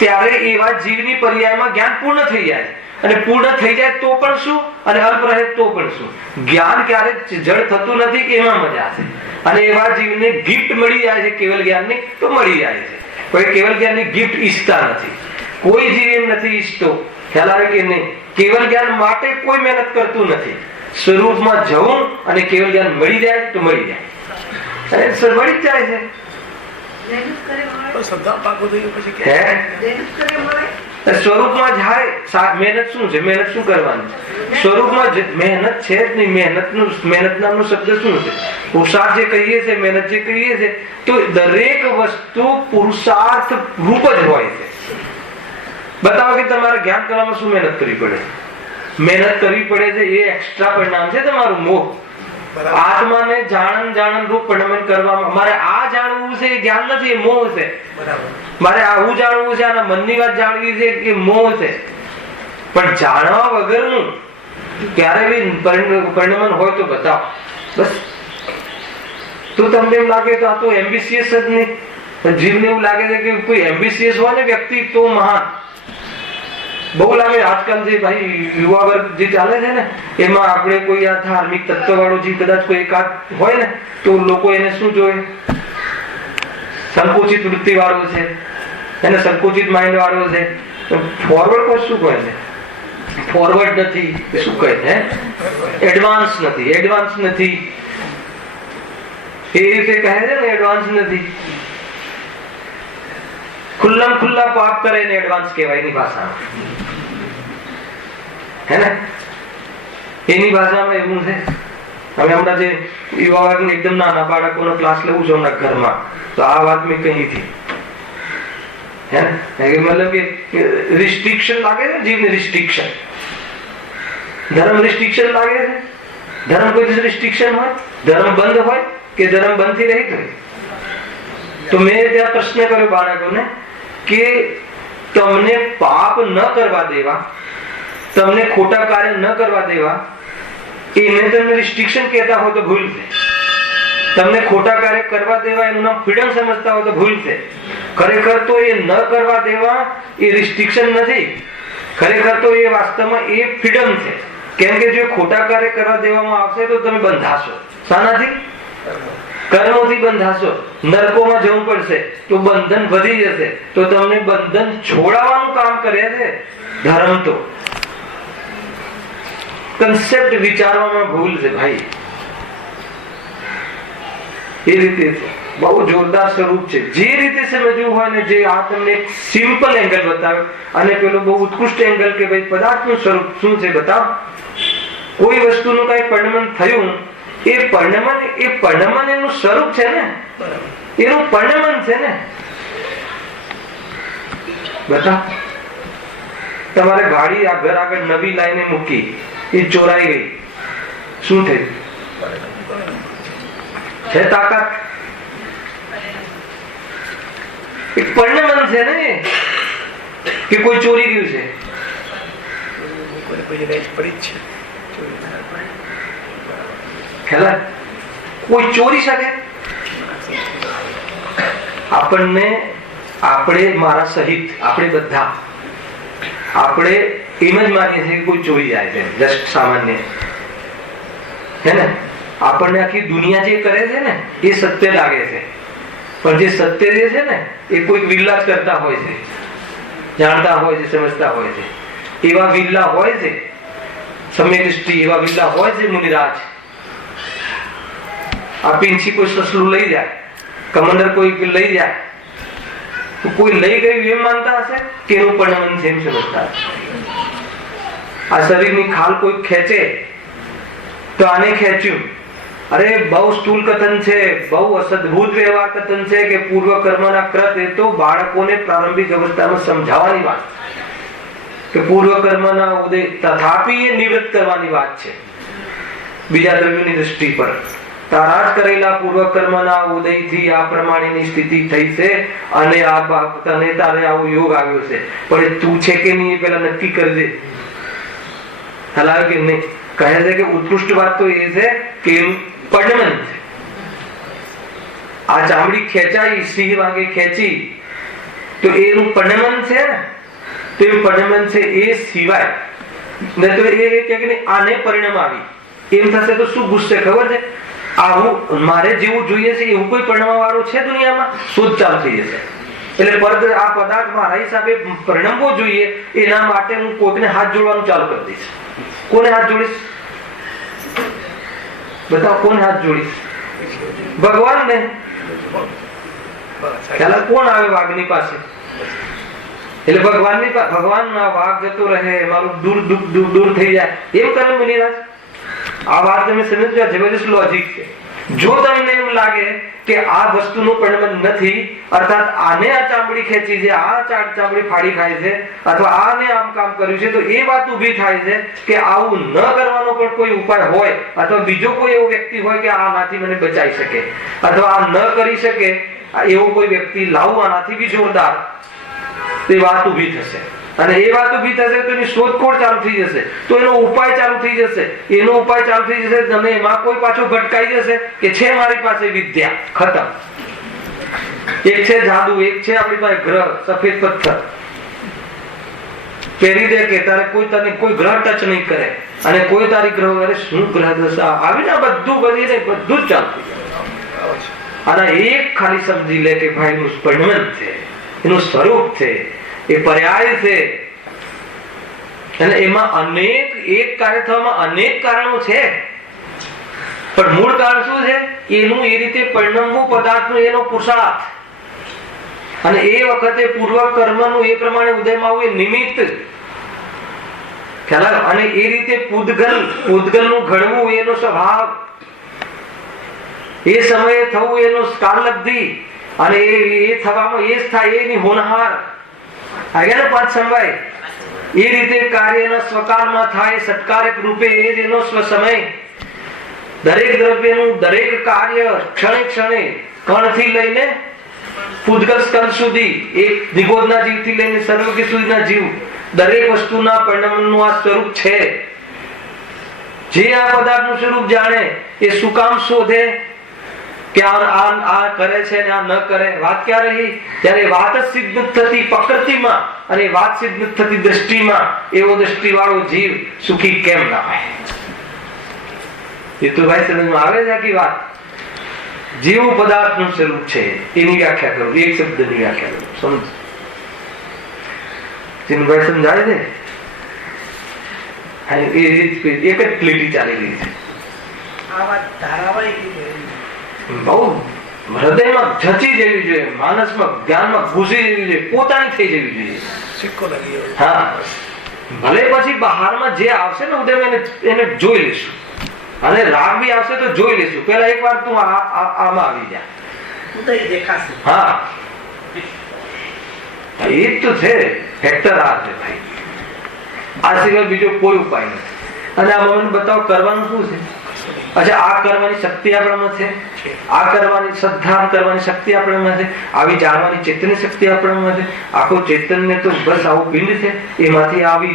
ત્યારે એવા જીવની પર્યાયમાં જ્ઞાન પૂર્ણ થઈ જાય. અને પૂર્ણ થઈ જાય તો પણ શું અને અલ્પ રહે તો પણ શું? જ્ઞાન ક્યારે જડ થતું નથી કે એમાં મજા છે. અને એવા જીવને ગિફ્ટ મળી જાય છે કેવલ જ્ઞાનની તો મળી જાય છે. કોઈ કેવલ જ્ઞાનની ગિફ્ટ ઈચ્છતા નથી. કોઈ જીવ એમ નથી ઈચ્છતો. ખ્યાલ આવે કે નહીં? કેવલ જ્ઞાન માટે કોઈ મહેનત કરતું નથી. સ્વરૂપમાં જવું અને કેવલ જ્ઞાન મળી જાય તો મળી જાય. અને મળી જ જાય છે. સ્વરૂપમાં જાય મહેનત શું છે? મહેનત શું કરવાની? સ્વરૂપમાં મહેનત છે જ નહીં. મહેનત નામનો શબ્દ શું છે? પુરુષાર્થ જે કહીએ છીએ, મહેનત જે કહીએ છીએ, તો દરેક વસ્તુ પુરુષાર્થ રૂપ જ હોય છે. બતાવો કે તમારે જ્ઞાન કરવામાં શું મહેનત કરવી પડે? મહેનત કરવી પડે છે, એ એક્સ્ટ્રા પરિણામ છે તમારું મોહ. આત્માને જાણન રૂપ પરિણામ કરવામાં મારે આ જાણવું છે એ જ્ઞાન નથી, એ મોહ છે. મારે આવું જાણવું છે, આના મનની વાત જાણવી છે, એ મોહ છે. પણ જાણવા વગરનું ક્યારે બી પરિણામ હોય તો બતાવો. બસ. તો તમને એમ લાગે તો આ તો એમ્બિશિયસ જ નહીં. જીવને એવું લાગે છે કે કોઈ એમ્બિશિયસ હોય ને વ્યક્તિ તો મહાન. બહુ લાગે આજકાલ જે ભાઈ યુવા વર્ગ જે ચાલે છે ને, એમાં આપણે કોઈ આ ધાર્મિક તત્વ વાળો જે કદાચ કોઈ એકાદ હોય ને, તો લોકો એને શું જોવે? સંકોચિત વૃત્તિ વાળો છે, એને સંકોચિત માઇન્ડ વાળો છે. ફોરવર્ડ કોઈ શું કહે છે? ફોરવર્ડ નથી. શું કહે છે? એડવાન્સ નથી. એડવાન્સ નથી એ રીતે કહે છે ને, એડવાન્સ નથી. ખુલ્લામ ખુલ્લા પાપ કરે ને એડવાન્સ કહેવાય એની ભાષામાં, હે ને? એની ભાષામાં એવું છે. હવે હમણાં જે યુવા વર્ગને એકદમ નાના બાળકોનો ક્લાસ લેવું છે હમણાં ઘરમાં, તો આ વાત મેં કહી હતી, હે ને? મતલબ કે રિસ્ટ્રિક્શન લાગે છે, જીવને રિસ્ટ્રિક્શન. ધર્મ રિસ્ટ્રિક્શન લાગે છે. ધર્મ કોઈ રિસ્ટ્રિક્શન હોય? ધર્મ બંધ હોય કે ધર્મ બંધ થી રહિત હોય? તો મેં ત્યાં પ્રશ્ન કર્યો બાળકોને કે તમને પાપ ન કરવા દેવા, તમને ખોટા કાર્ય ન કરવા દેવા, એને તમને રિસ્ટ્રિક્શન કહેતા હોય તો ભૂલ છે. તમને ખોટા કાર્ય કરવા દેવા એનું નામ ફ્રીડમ સમજતા હોય તો ભૂલ છે. ખરેખર તો એ ન કરવા દેવા એ રિસ્ટ્રિક્શન નથી. ખરેખર તો એ વાસ્તવમાં એ ફ્રીડમ છે. કેમ કે જો ખોટા કાર્ય કરવા દેવામાં આવશે તો તમે બંધાશો. શાનાથી? કર્મોથી બંધાશો. નરકોમાં જવું પડશે તો બંધન વધી જશે. તો તમને બંધન છોડાવવાનું કામ કરે છે ધર્મ. તો કન્સેપ્ટ વિચારવામાં ભૂલ છે ભાઈ. એ રીતે બહુ જોરદાર સ્વરૂપ છે. જે રીતે સમજવું હોય ને, જે આ તમને એક સિમ્પલ એંગલ બતાવે અને પેલો બહુ ઉત્કૃષ્ટ એંગલ કે ભાઈ પદાર્થનું સ્વરૂપ શું છે બતાવ. કોઈ વસ્તુનું કઈ પરિણમન થયું, એ પરિણમન એનું સ્વરૂપ છે ને, એનું પરિણમન છે ને. બતાવ. તમારે ગાડી આ ઘર આગળ નવી લાઈને મૂકી, એ ચોરાઈ ગઈ, શું થયું? છે તાકાત? એક પરિણમન છે ને, કે કોઈ ચોરી ગયું છે. ખ્યાલ? કોઈ ચોરી શકે? આપણે મારા સહિત આપણે બધા આપણે એમ જ માનીએ છીએ કે કોઈ ચોરી જાય છે, જસ્ટ સામાન્ય, હે ને? આપણને આખી દુનિયા જે કરે છે ને એ સત્ય લાગે છે, પણ જે સત્ય જે છે ને એ કોઈક વિલ્લા જ કરતા હોય છે, જાણતા હોય છે, સમજતા હોય છે. એવા વિલ્લા હોય છે, સમ્યદૃષ્ટિ એવા વિલ્લા હોય છે મુનિરાજ. આ પીંછી કોઈ સસલું લઈ જાય, કમંડર કોઈ લઈ જાય, તો કોઈ લઈ ગયું એમ માનતા હશે કે એનું પરિણમન છે એમ સમજતા હશે. આ શરીરની ખાલ કોઈ ખેંચે તો આને ખેંચ્યું. અરે બહુ સ્થૂલ કથન છે, બહુ અસદભૂત વ્યવહાર કથન છે કે પૂર્વ કર્મના કૃત. એ તો બાળકોને પ્રારંભિક અવસ્થામાં સમજાવવાની વાત કે પૂર્વ કર્મના ઉદય, તથાપી એ નિવૃત્ત કરવાની વાત છે બીજા દ્રવ્યોની દૃષ્ટિ પર. તારા જ કરેલા પૂર્વ કર્મના ઉદયથી આ પ્રમાણેની સ્થિતિ થઈ છે અને આ તને તારે આવો યોગ આવ્યો છે. પણ તું છે કે નહીં એ પેલા નક્કી કરજે. હલાવ કે નહીં? કહે છે કે ઉત્કૃષ્ટ વાત તો એ છે કે એનું પરિણમન છે. આ ચામડી ખેંચાઈ, સિંહ વાગે ખેંચી, તો એનું પરિણમન છે ને, તો એ પરિણમન છે. એ સિવાય ને તો એ કે આને પરિણામ આવી એમ થશે તો શું ગુસ્સે ખબર છે? આવું મારે જેવું જોઈએ છે એવું કોઈ પરિણામ વાળો છે દુનિયામાં? શોધ ચાલુ થઈ જશે. એટલે આ પદાર્થ મારા હિસાબે પરિણમવો જોઈએ, એના માટે હું કોઈને હાથ જોડવાનું ચાલુ કરી દઈશ. કોને હાથ જોડીશ? બતાવો, કોને હાથ જોડીશ? ભગવાન ને. કોણ આવે વાઘની પાસે? એટલે ભગવાન વાઘ જતો રહે, મારું દૂર થઈ જાય એમ કરે મુનિરાજ. આ વાત તમે સમજો, જબરજસ્ત લોજિક છે. જો તમને એમ લાગે કે આ વસ્તુનું પરિણામ નથી, અર્થાત આને આ ચામડી ખેંચી છે, આ ચામડી ફાડી ખાય છે, અથવા આને આમ કામ કર્યું છે, તો એ વાત ઊભી થાય છે કે આવું ન કરવાનો પણ કોઈ ઉપાય હોય, અથવા બીજો કોઈ એવો વ્યક્તિ હોય કે આનાથી મને બચાવી શકે, અથવા આ ન કરી શકે એવો કોઈ વ્યક્તિ લાવું આનાથી બી જોરદાર, એ વાત ઊભી થશે. અને એ વાત ઊભી થશે તો એની શોધખોળ ચાલુ થઈ જશે, તો એનો ઉપાય ચાલુ થઈ જશે, એનો ઉપાય ચાલુ થઈ જશે, અને એમાં કોઈ પાછો ભટકાઈ જશે કે છે મારી પાસે વિદ્યા, ખતમ. એક છે જાદુ, એક છે આપણી પાસે ગ્રહ, સફેદ પથ્થર પહેરી દે કે તારે કોઈ તને કોઈ ગ્રહ ટચ નહીં કરે, અને કોઈ તારી ગ્રહ અરે શું ગ્રહ દશા આવીને બધું બનીને બધું જ ચાલતું. અને એક ખાલી સમજી લે કે ભાઈ એનું પરિણામ છે, એનું સ્વરૂપ છે, એ પર્યાય છે, અને એમાં અનેક એક કાર્ય થવામાં અનેક કારણો છે, પણ મૂળ કારણ શું છે? એનું એ રીતે પરિણમવું પદાર્થનું એનો પુરુષાર્થ, અને એ વખતે પૂર્વ કર્મનું એ પ્રમાણે ઉદયમાં આવવું એ નિમિત્ત ખ્યાલ. અને એ રીતે પૂતગલનું ઘડવું એનો સ્વભાવ, એ સમયે થવું એનો કાલલબ્ધિ, અને એ થવામાં એ જ થાય એની હોનહાર આગળ પાંચ સમવાય. એ રીતે કાર્યના સ્વકાળમાં થાય, સત્કારક રૂપે એ જ એનો સ્વસમય. દરેક દ્રવ્યનું દરેક કાર્ય ક્ષણે ક્ષણે કણથી લઈને પૂતગલ સ્કંદ સુધી, એક નિગોદના જીવથી લઈને સર્વગી સુધીના જીવ, દરેક વસ્તુના પરિણામનું આ સ્વરૂપ છે. જે આ પદાર્થનું સ્વરૂપ જાણે એ શું કામ શોધે કે આ કરે છે ને આ ન કરે? વાત ક્યાં રહી? ત્યારે વાત જ સિદ્ધ થતી પ્રકૃતિમાં, અને વાત સિદ્ધ થતી દ્રષ્ટિમાં, એવો દ્રષ્ટિવાળો જીવ સુખી કેમ ના હોય? એ તો ભાઈ સમજમાં આવે છે આખી વાત. જીવ પદાર્થનું સ્વરૂપ છે એની વ્યાખ્યા કરું, એક શબ્દની વ્યાખ્યા કરું, સમજ ભાઈ સમજાય છે? એક જ પ્લેટી ચાલી રહી છે. આ વાત ધારાવાહિક બહુ હૃદયમાં જચી જવી જોઈએ, માનસમાં જ્ઞાનમાં ઘૂસી જવી જોઈએ, પોતાની થઈ જવી જોઈએ. સિક્કો લાગી ગયો. હા, ભલે પછી બહારમાં જે આવશે ને ઉદય એને જોઈ લેશું, અને રાગ બી આવશે તો જોઈ લેશું. પેલા એક વાર તું આમાં આવી જા, ઉદય દેખાશે. હા એ જ તો છે ફેક્ટર. આ છે ભાઈ, આ સિવાય બીજો કોઈ ઉપાય નથી. અને આ મને બતાવો કરવાનું શું છે? અચ્છા, આ કરવાની શક્તિ આપણામાં છે, આ કરવાની શ્રદ્ધા કરવાની શક્તિ આપણામાં છે, આવી જાણવાની ચેતનની શક્તિ આપણામાં છે. આખો ચેતનને તો બસ આવો પિંડ છે, એમાંથી આવી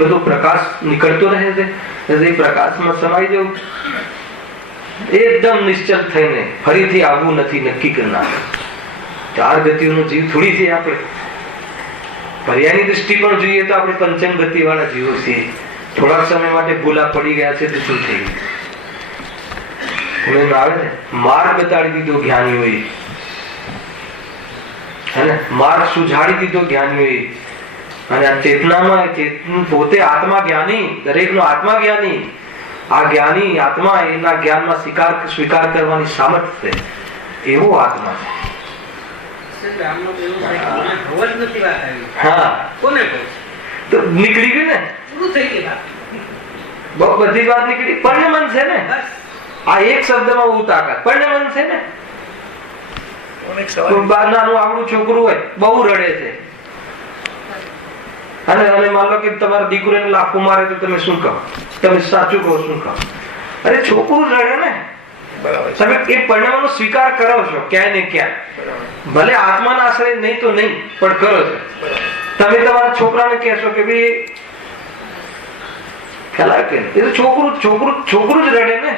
બધો પ્રકાશ નીકળતો રહે છે. એ પ્રકાશમાં સમાઈ જવું, એકદમ નિશ્ચલ થઈને ફરીથી આવવું નથી નક્કી કરનાર. ચાર ગતિઓનો જીવ થોડી છે આપણે. પર્યાયની દૃષ્ટિ પણ જોઈએ તો આપણે પંચમ ગતિ વાળા જીવો છીએ. થોડાક સમય માટે ભૂલા પડી ગયા છે તો શું થઈ ગયું? આવે ને, માર્ગ બતાડી દીધો જ્ઞાનીઓએ, માર્ગ સુઝાડી દીધો જ્ઞાનીઓએ. અને આ ચેતનામાં પોતે આત્મા જ્ઞાની, દરેકનો આત્મા જ્ઞાની. આ જ્ઞાની આત્મા એના જ્ઞાનમાં સ્વીકાર કરવાની સામર્થ્ય છે, એવો આત્મા છે. હા, તો નીકળી ગયું ને, બહુ બધી વાત નીકળી. પરિણમન છે ને, આ એક શબ્દમાં બહુ તાકાત. પરિણમન છે ને. નાનું આવડું છોકરું હોય, બહુ રડે છે, અને માન લો કે તમારા દીકરાને લાફો મારે તો તમે શું કહો? તમે સાચું કહો, શું કહો? અરે છોકરું રડે ને, તમે એ પરિણામનો સ્વીકાર કરો છો ક્યાંય ને ક્યાંય. ભલે આત્માના આશ્રય નહીં તો નહીં, પણ કરો છો. તમે તમારા છોકરાને કહેશો કે ભાઈ ખ્યાલ કે એ તો છોકરું જ રડે ને,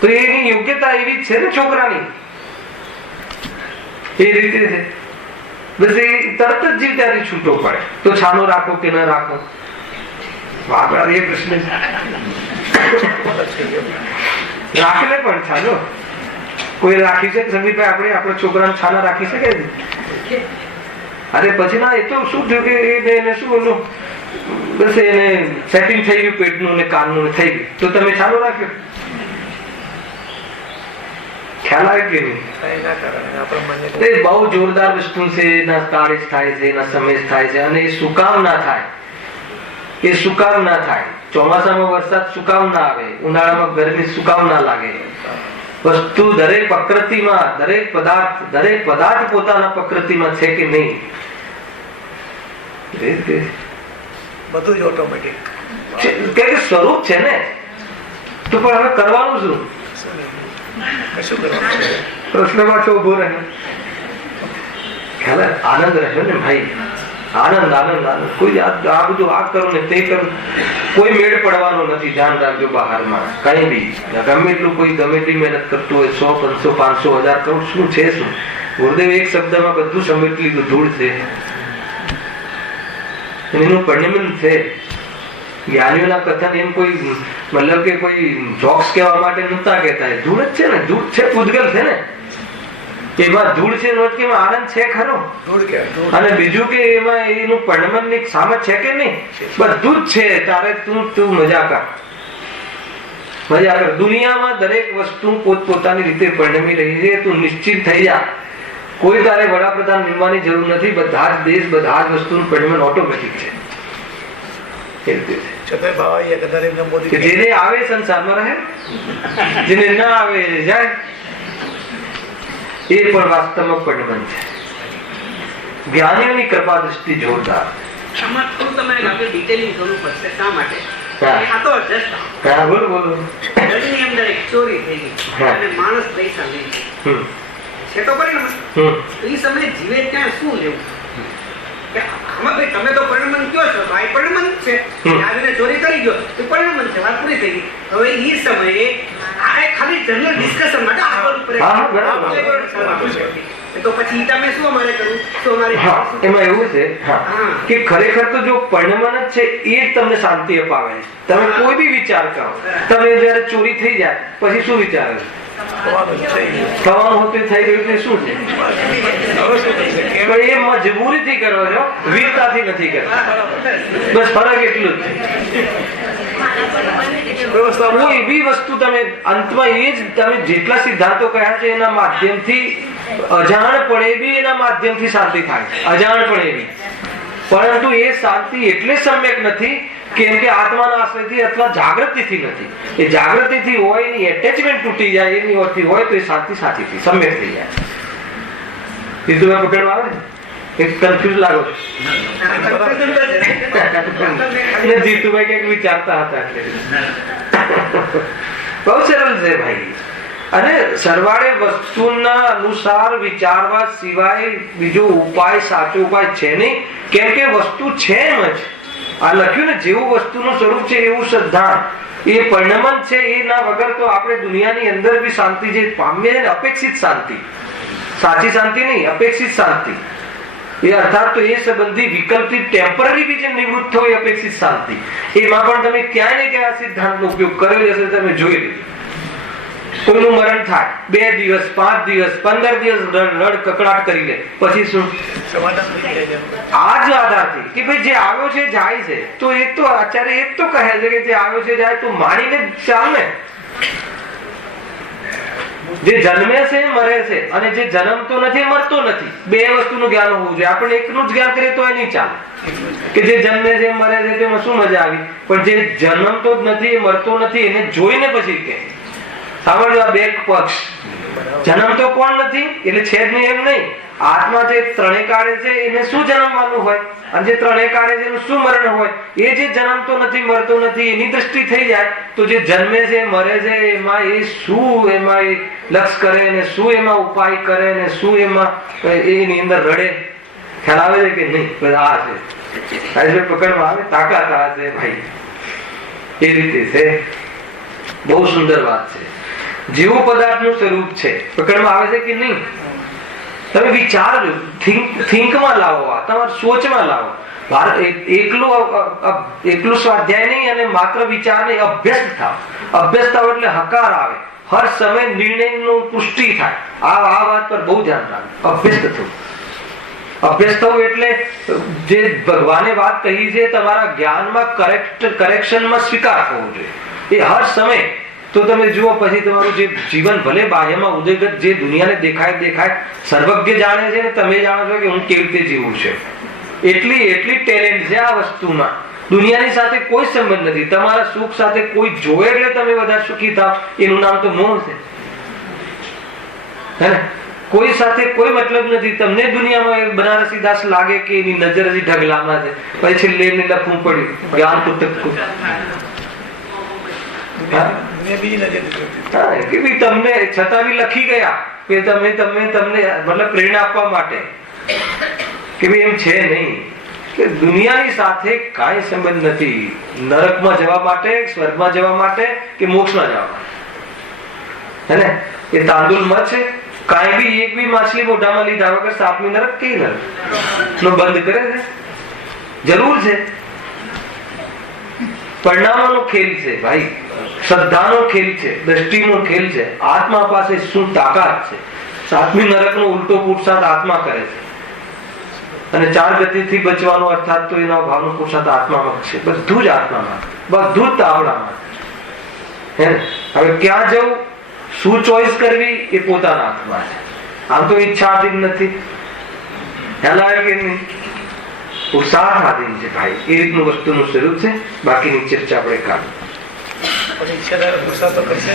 તો એની યોગ્યતા એવી જ છે ને છોકરાની. એ રીતે છે. બસ એ તરત જ જીવ ત્યાંથી છૂટો પડે. તો છાનો રાખો કે ન રાખો, એ પ્રશ્ન રાખી લે. પણ છાનો કોઈ રાખી છે સંદીપભાઈ? આપણે આપણા છોકરાને છાના રાખી શકે? અરે પછી ના, એ તો શું થયું કે એને શું બોલું, બસ એને સેટિંગ થઈ ગયું પેટનું ને કાનનું થઈ ગયું, તો તમે છાનો રાખ્યો? ખ્યાલ આવે કે નહીં? બહુ જોરદાર વસ્તુ છે. એના કાળે થાય છે, એના સમય થાય છે. અને એ શું કામ ના થાય? એ શું કામ ના થાય? ચોમાસામાં વરસાદ શું કામ ના આવે, ઉનાળામાં ગરમી શું કામ ના લાગે. વસ્તુ દરેક પ્રકૃતિમાં, દરેક પદાર્થ પોતાના પ્રકૃતિમાં છે કે નહીં? બધું જ ઓટોમેટિક સ્વરૂપ છે ને. તો પણ હવે કરવાનું શું? કશું કરવાનું. પ્રશ્ન પાછો ઉભો રહે. ખ્યાલ આનંદ રહે ને ભાઈ, આનંદ આનંદ આનંદ. કોઈ આ બધું આ કરું ને તે કરું, કોઈ મેળ પડવાનો નથી. ધ્યાન રાખજો બહારમાં કઈ બી ગમે એટલું કોઈ ગમે એટલી મહેનત કરતું હોય, 100, 500, 500, 1000 કરોડ, શું છે શું? ગુરુદેવ એક શબ્દમાં બધું સમેટી લીધું, ધૂળ છે. એનું પરિણામ છે. જ્ઞાનીઓના કથન એમ કોઈ મતલબ કે કોઈ જોક્સ કહેવા માટે નતા કહેતા. ધૂળ જ છે ને, ધૂળ છે, પૂતગલ છે ને. એમાં ધૂળ છે, આનંદ છે ખરો. અને બીજું કે એમાં એનું પરિણામ ની સામત છે કે નહીં? બધું જ છે. તારે તું મજા કર. દુનિયામાં દરેક વસ્તુ પોતપોતાની રીતે પરિણમી રહી છે. તું નિશ્ચિત થઈ જા. કોઈ તારે વડાપ્રધાન બનવાની જરૂર નથી. બધા જ દેશ, બધા જ વસ્તુનું પરિણામ ઓટોમેટિક છે. જેને આવે સંસારમાં રહે, જેને ના આવે જાય. એ પણ વાસ્તવમાં પરિણામ છે. જ્ઞાનીઓની કૃપા દ્રષ્ટિ જોરદાર. ચોરી થઈ ગઈ અને માણસ પૈસા લઈ ગયો છે, તો પરિણામ. એ સમયે જીવે ત્યાં શું લેવું? તમે તો પરિણામ કયો છો, ભાઈ પરિણામ છે. આવીને ચોરી કરી ગયો તો પરિણામ છે, વાત પૂરી થઈ ગઈ. હવે એ સમયે આ ખાલી જનરલ ડિસ્કશન માટે આગળ તો પછી તમે શું અમારે કરવું? શું અમારે એમાં એવું છે કે ખરેખર તો જો પરિણામ જ છે એ જ તમને શાંતિ અપાવે છે. તમે કોઈ બી વિચાર કરો, તમે જયારે ચોરી થઈ જાય પછી શું વિચારે? થવાનું હોતું થઈ ગયું એટલે શું છે? એ મજબૂરીથી કરો છો, વીરતાથી નથી કરતા. બસ ફરક એટલું જ. કોઈ એવી વસ્તુ તમે અંતમાં એ જ તમે જેટલા સિદ્ધાંતો કહ્યા છે એના માધ્યમથી અજાણપણે બી એના માધ્યમથી શાંતિ થાય. અજાણપણે બી. પરંતુ એ શાંતિ એટલે સમ્યક નથી કેમ કે આત્માના આશ્રયથી અથવા જાગૃતિથી નથી. એ જાગૃતિથી હોય, એની એટેચમેન્ટ તૂટી જાય, એની ઓરથી હોય તો એ શાંતિ સાચીથી સમ્યક થઈ જાય. સીધું પકડવા આવે ને કન્ફ્યુઝ લાગો છો. જીતુભાઈ કઈક વિચારતા હતા એટલે બહુ સરળ છે ભાઈ. અને સરવાળે વસ્તુના અનુસાર વિચારવા સિવાય બીજો ઉપાય, સાચો ઉપાય છે નહીં. કેમ કે વસ્તુ છે એમ જ. આ લખ્યું ને, જેવું વસ્તુનું સ્વરૂપ છે એવું શ્રદ્ધા. એ પરિણામ છે. એના વગર તો આપણે દુનિયાની અંદર બી શાંતિ જે પામીએ ને, અપેક્ષિત શાંતિ, સાચી શાંતિ નહીં, અપેક્ષિત શાંતિ. એ અર્થાત તો એ સંબંધી વિકલ્પથી ટેમ્પરરી બી જે નિવૃત્ત હોય અપેક્ષિત શાંતિ. એમાં પણ તમે ક્યાંય ને ક્યાં સિદ્ધાંતનો ઉપયોગ કર્યો હશે, તમે જોઈ લીધું. કોઈનું મરણ થાય, 2 દિવસ, 5 દિવસ, 15 દિવસ રડ કકડાટ કરી લે, પછી શું? આ જ આધારથી કે ભાઈ જે આવ્યો છે જાય છે, તો એ તો આચાર્ય એ તો કહે છે કે જે આવ્યો છે જાય તો માનીને ચાલ ને. જે જન્મે છે મરે છે, અને જે જન્મતો નથી મરતો નથી. બે વસ્તુનું જ્ઞાન હોવું જોઈએ. આપણે એકનું જ જ્ઞાન કરીએ તો એ નહીં ચાલે. કે જે જન્મે છે મરે છે તેમાં શું મજા આવી, પણ જે જન્મતો જ નથી, મરતો નથી, એને જોઈને પછી કે સાંભળજો, આ બે પક્ષ. જન્મ તો કોણ નથી એટલે છે જ નહીં એમ નહીં. આત્મા જે ત્રણેય કાળે છે એને શું જન્મવાનું હોય, અને જે ત્રણેય કાળે છે એનું શું મરણ હોય. એ જે જન્મતો નથી, મરતો નથી, એની દ્રષ્ટિ થઈ જાય તો જે જન્મે છે મરે છે એમાં એ શું એમાં એ લક્ષ કરે ને શું એમાં ઉપાય કરે ને શું એમાં એની અંદર રડે. ખ્યાલ આવે છે કે નહીં? બધા આ છે પકડમાં આવે, તાકાત આ છે ભાઈ. એ રીતે છે. બહુ સુંદર વાત છે. જેવું પદાર્થનું સ્વરૂપ છે પકડમાં આવે છે કે નહીં? તમે વિચારજો, થિંકમાં લાવો, આ તમારા સોચમાં લાવો. એકલું સ્વાધ્યાય નહીં અને માત્ર વિચાર નહીં, અભ્યસ્ત થાવ. અભ્યસ્ત થાવ એટલે હકાર આવે, હર સમય નિર્ણયનું પુષ્ટિ થાય. આ વાત પર બહુ ધ્યાન રાખો. અભ્યસ્ત થવું. અભ્યાસ થવું એટલે જે ભગવાને વાત કહી છે તમારા જ્ઞાનમાં કરેક્શનમાં સ્વીકાર થવો જોઈએ. એ હર સમય. તો તમે જુઓ પછી તમારું જે જીવન ભલે બાહ્યમાં ઉદયગત જે દુનિયાને દેખાય સર્વજ્ઞ જાણે છે ને તમે જાણો છો કે હું કેવી રીતે જીવું છે. એટલી ટેલેન્ટ છે આ વસ્તુમાં દુનિયાની સાથે કોઈ સંબંધ નથી. તમારા સુખ સાથે કોઈ જોવે એટલે તમે વધારે સુખી થાવ, એનું નામ તો મોહ છે. હે ને? કોઈ સાથે કોઈ મતલબ નથી. તમને દુનિયામાં બનારસી દાસ લાગે કે એની નજર હજી ઢગલામાં છે, પછી લઈને લખવું પડ્યું જ્ઞાન પુસ્તક. તમને છતાં બી લખી ગયા કે તમને મતલબ પ્રેરણા આપવા માટે કે ભાઈ એમ છે નહીં કે દુનિયાની સાથે કાંઈ સંબંધ નથી. નરકમાં જવા માટે, સ્વર્ગમાં જવા માટે કે મોક્ષમાં જવા માટે. હે ને? એ તાંદુલ મત છે. કાંઈ બી એક બી માછલી મોઢામાં લીધા વગર સાતમી નરક કે નરક નો બંધ કરે છે? જરૂર છે. પરિણામોનો ખેલ છે ભાઈ, શ્રદ્ધાનો ખેલ છે, દ્રષ્ટિનો ખેલ છે. આત્મા પાસે શું તાકાત છે? સાતમી નરકનો ઉલટો પુરુષાર્થ આત્મા કરે છે. અને 4 ગતિથી બચવાનો અર્થાત તો એના ભાવનો પુરુષાર્થ આત્મામાં છે. બધું જ આત્મામાં, બધું જ તાવડામાં. હવે ક્યાં જવું, શું ચોઈસ કરવી એ પોતાના હાથમાં છે. આમ તો ઈચ્છાધીન નથી, ખ્યાલ આવે કે નહીં? પુરુષાર્થાધીન છે ભાઈ. એ રીતનું વસ્તુનું સ્વરૂપ છે. બાકીની ચર્ચા આપણે કાઢી. પરીક્ષા તો કરશે.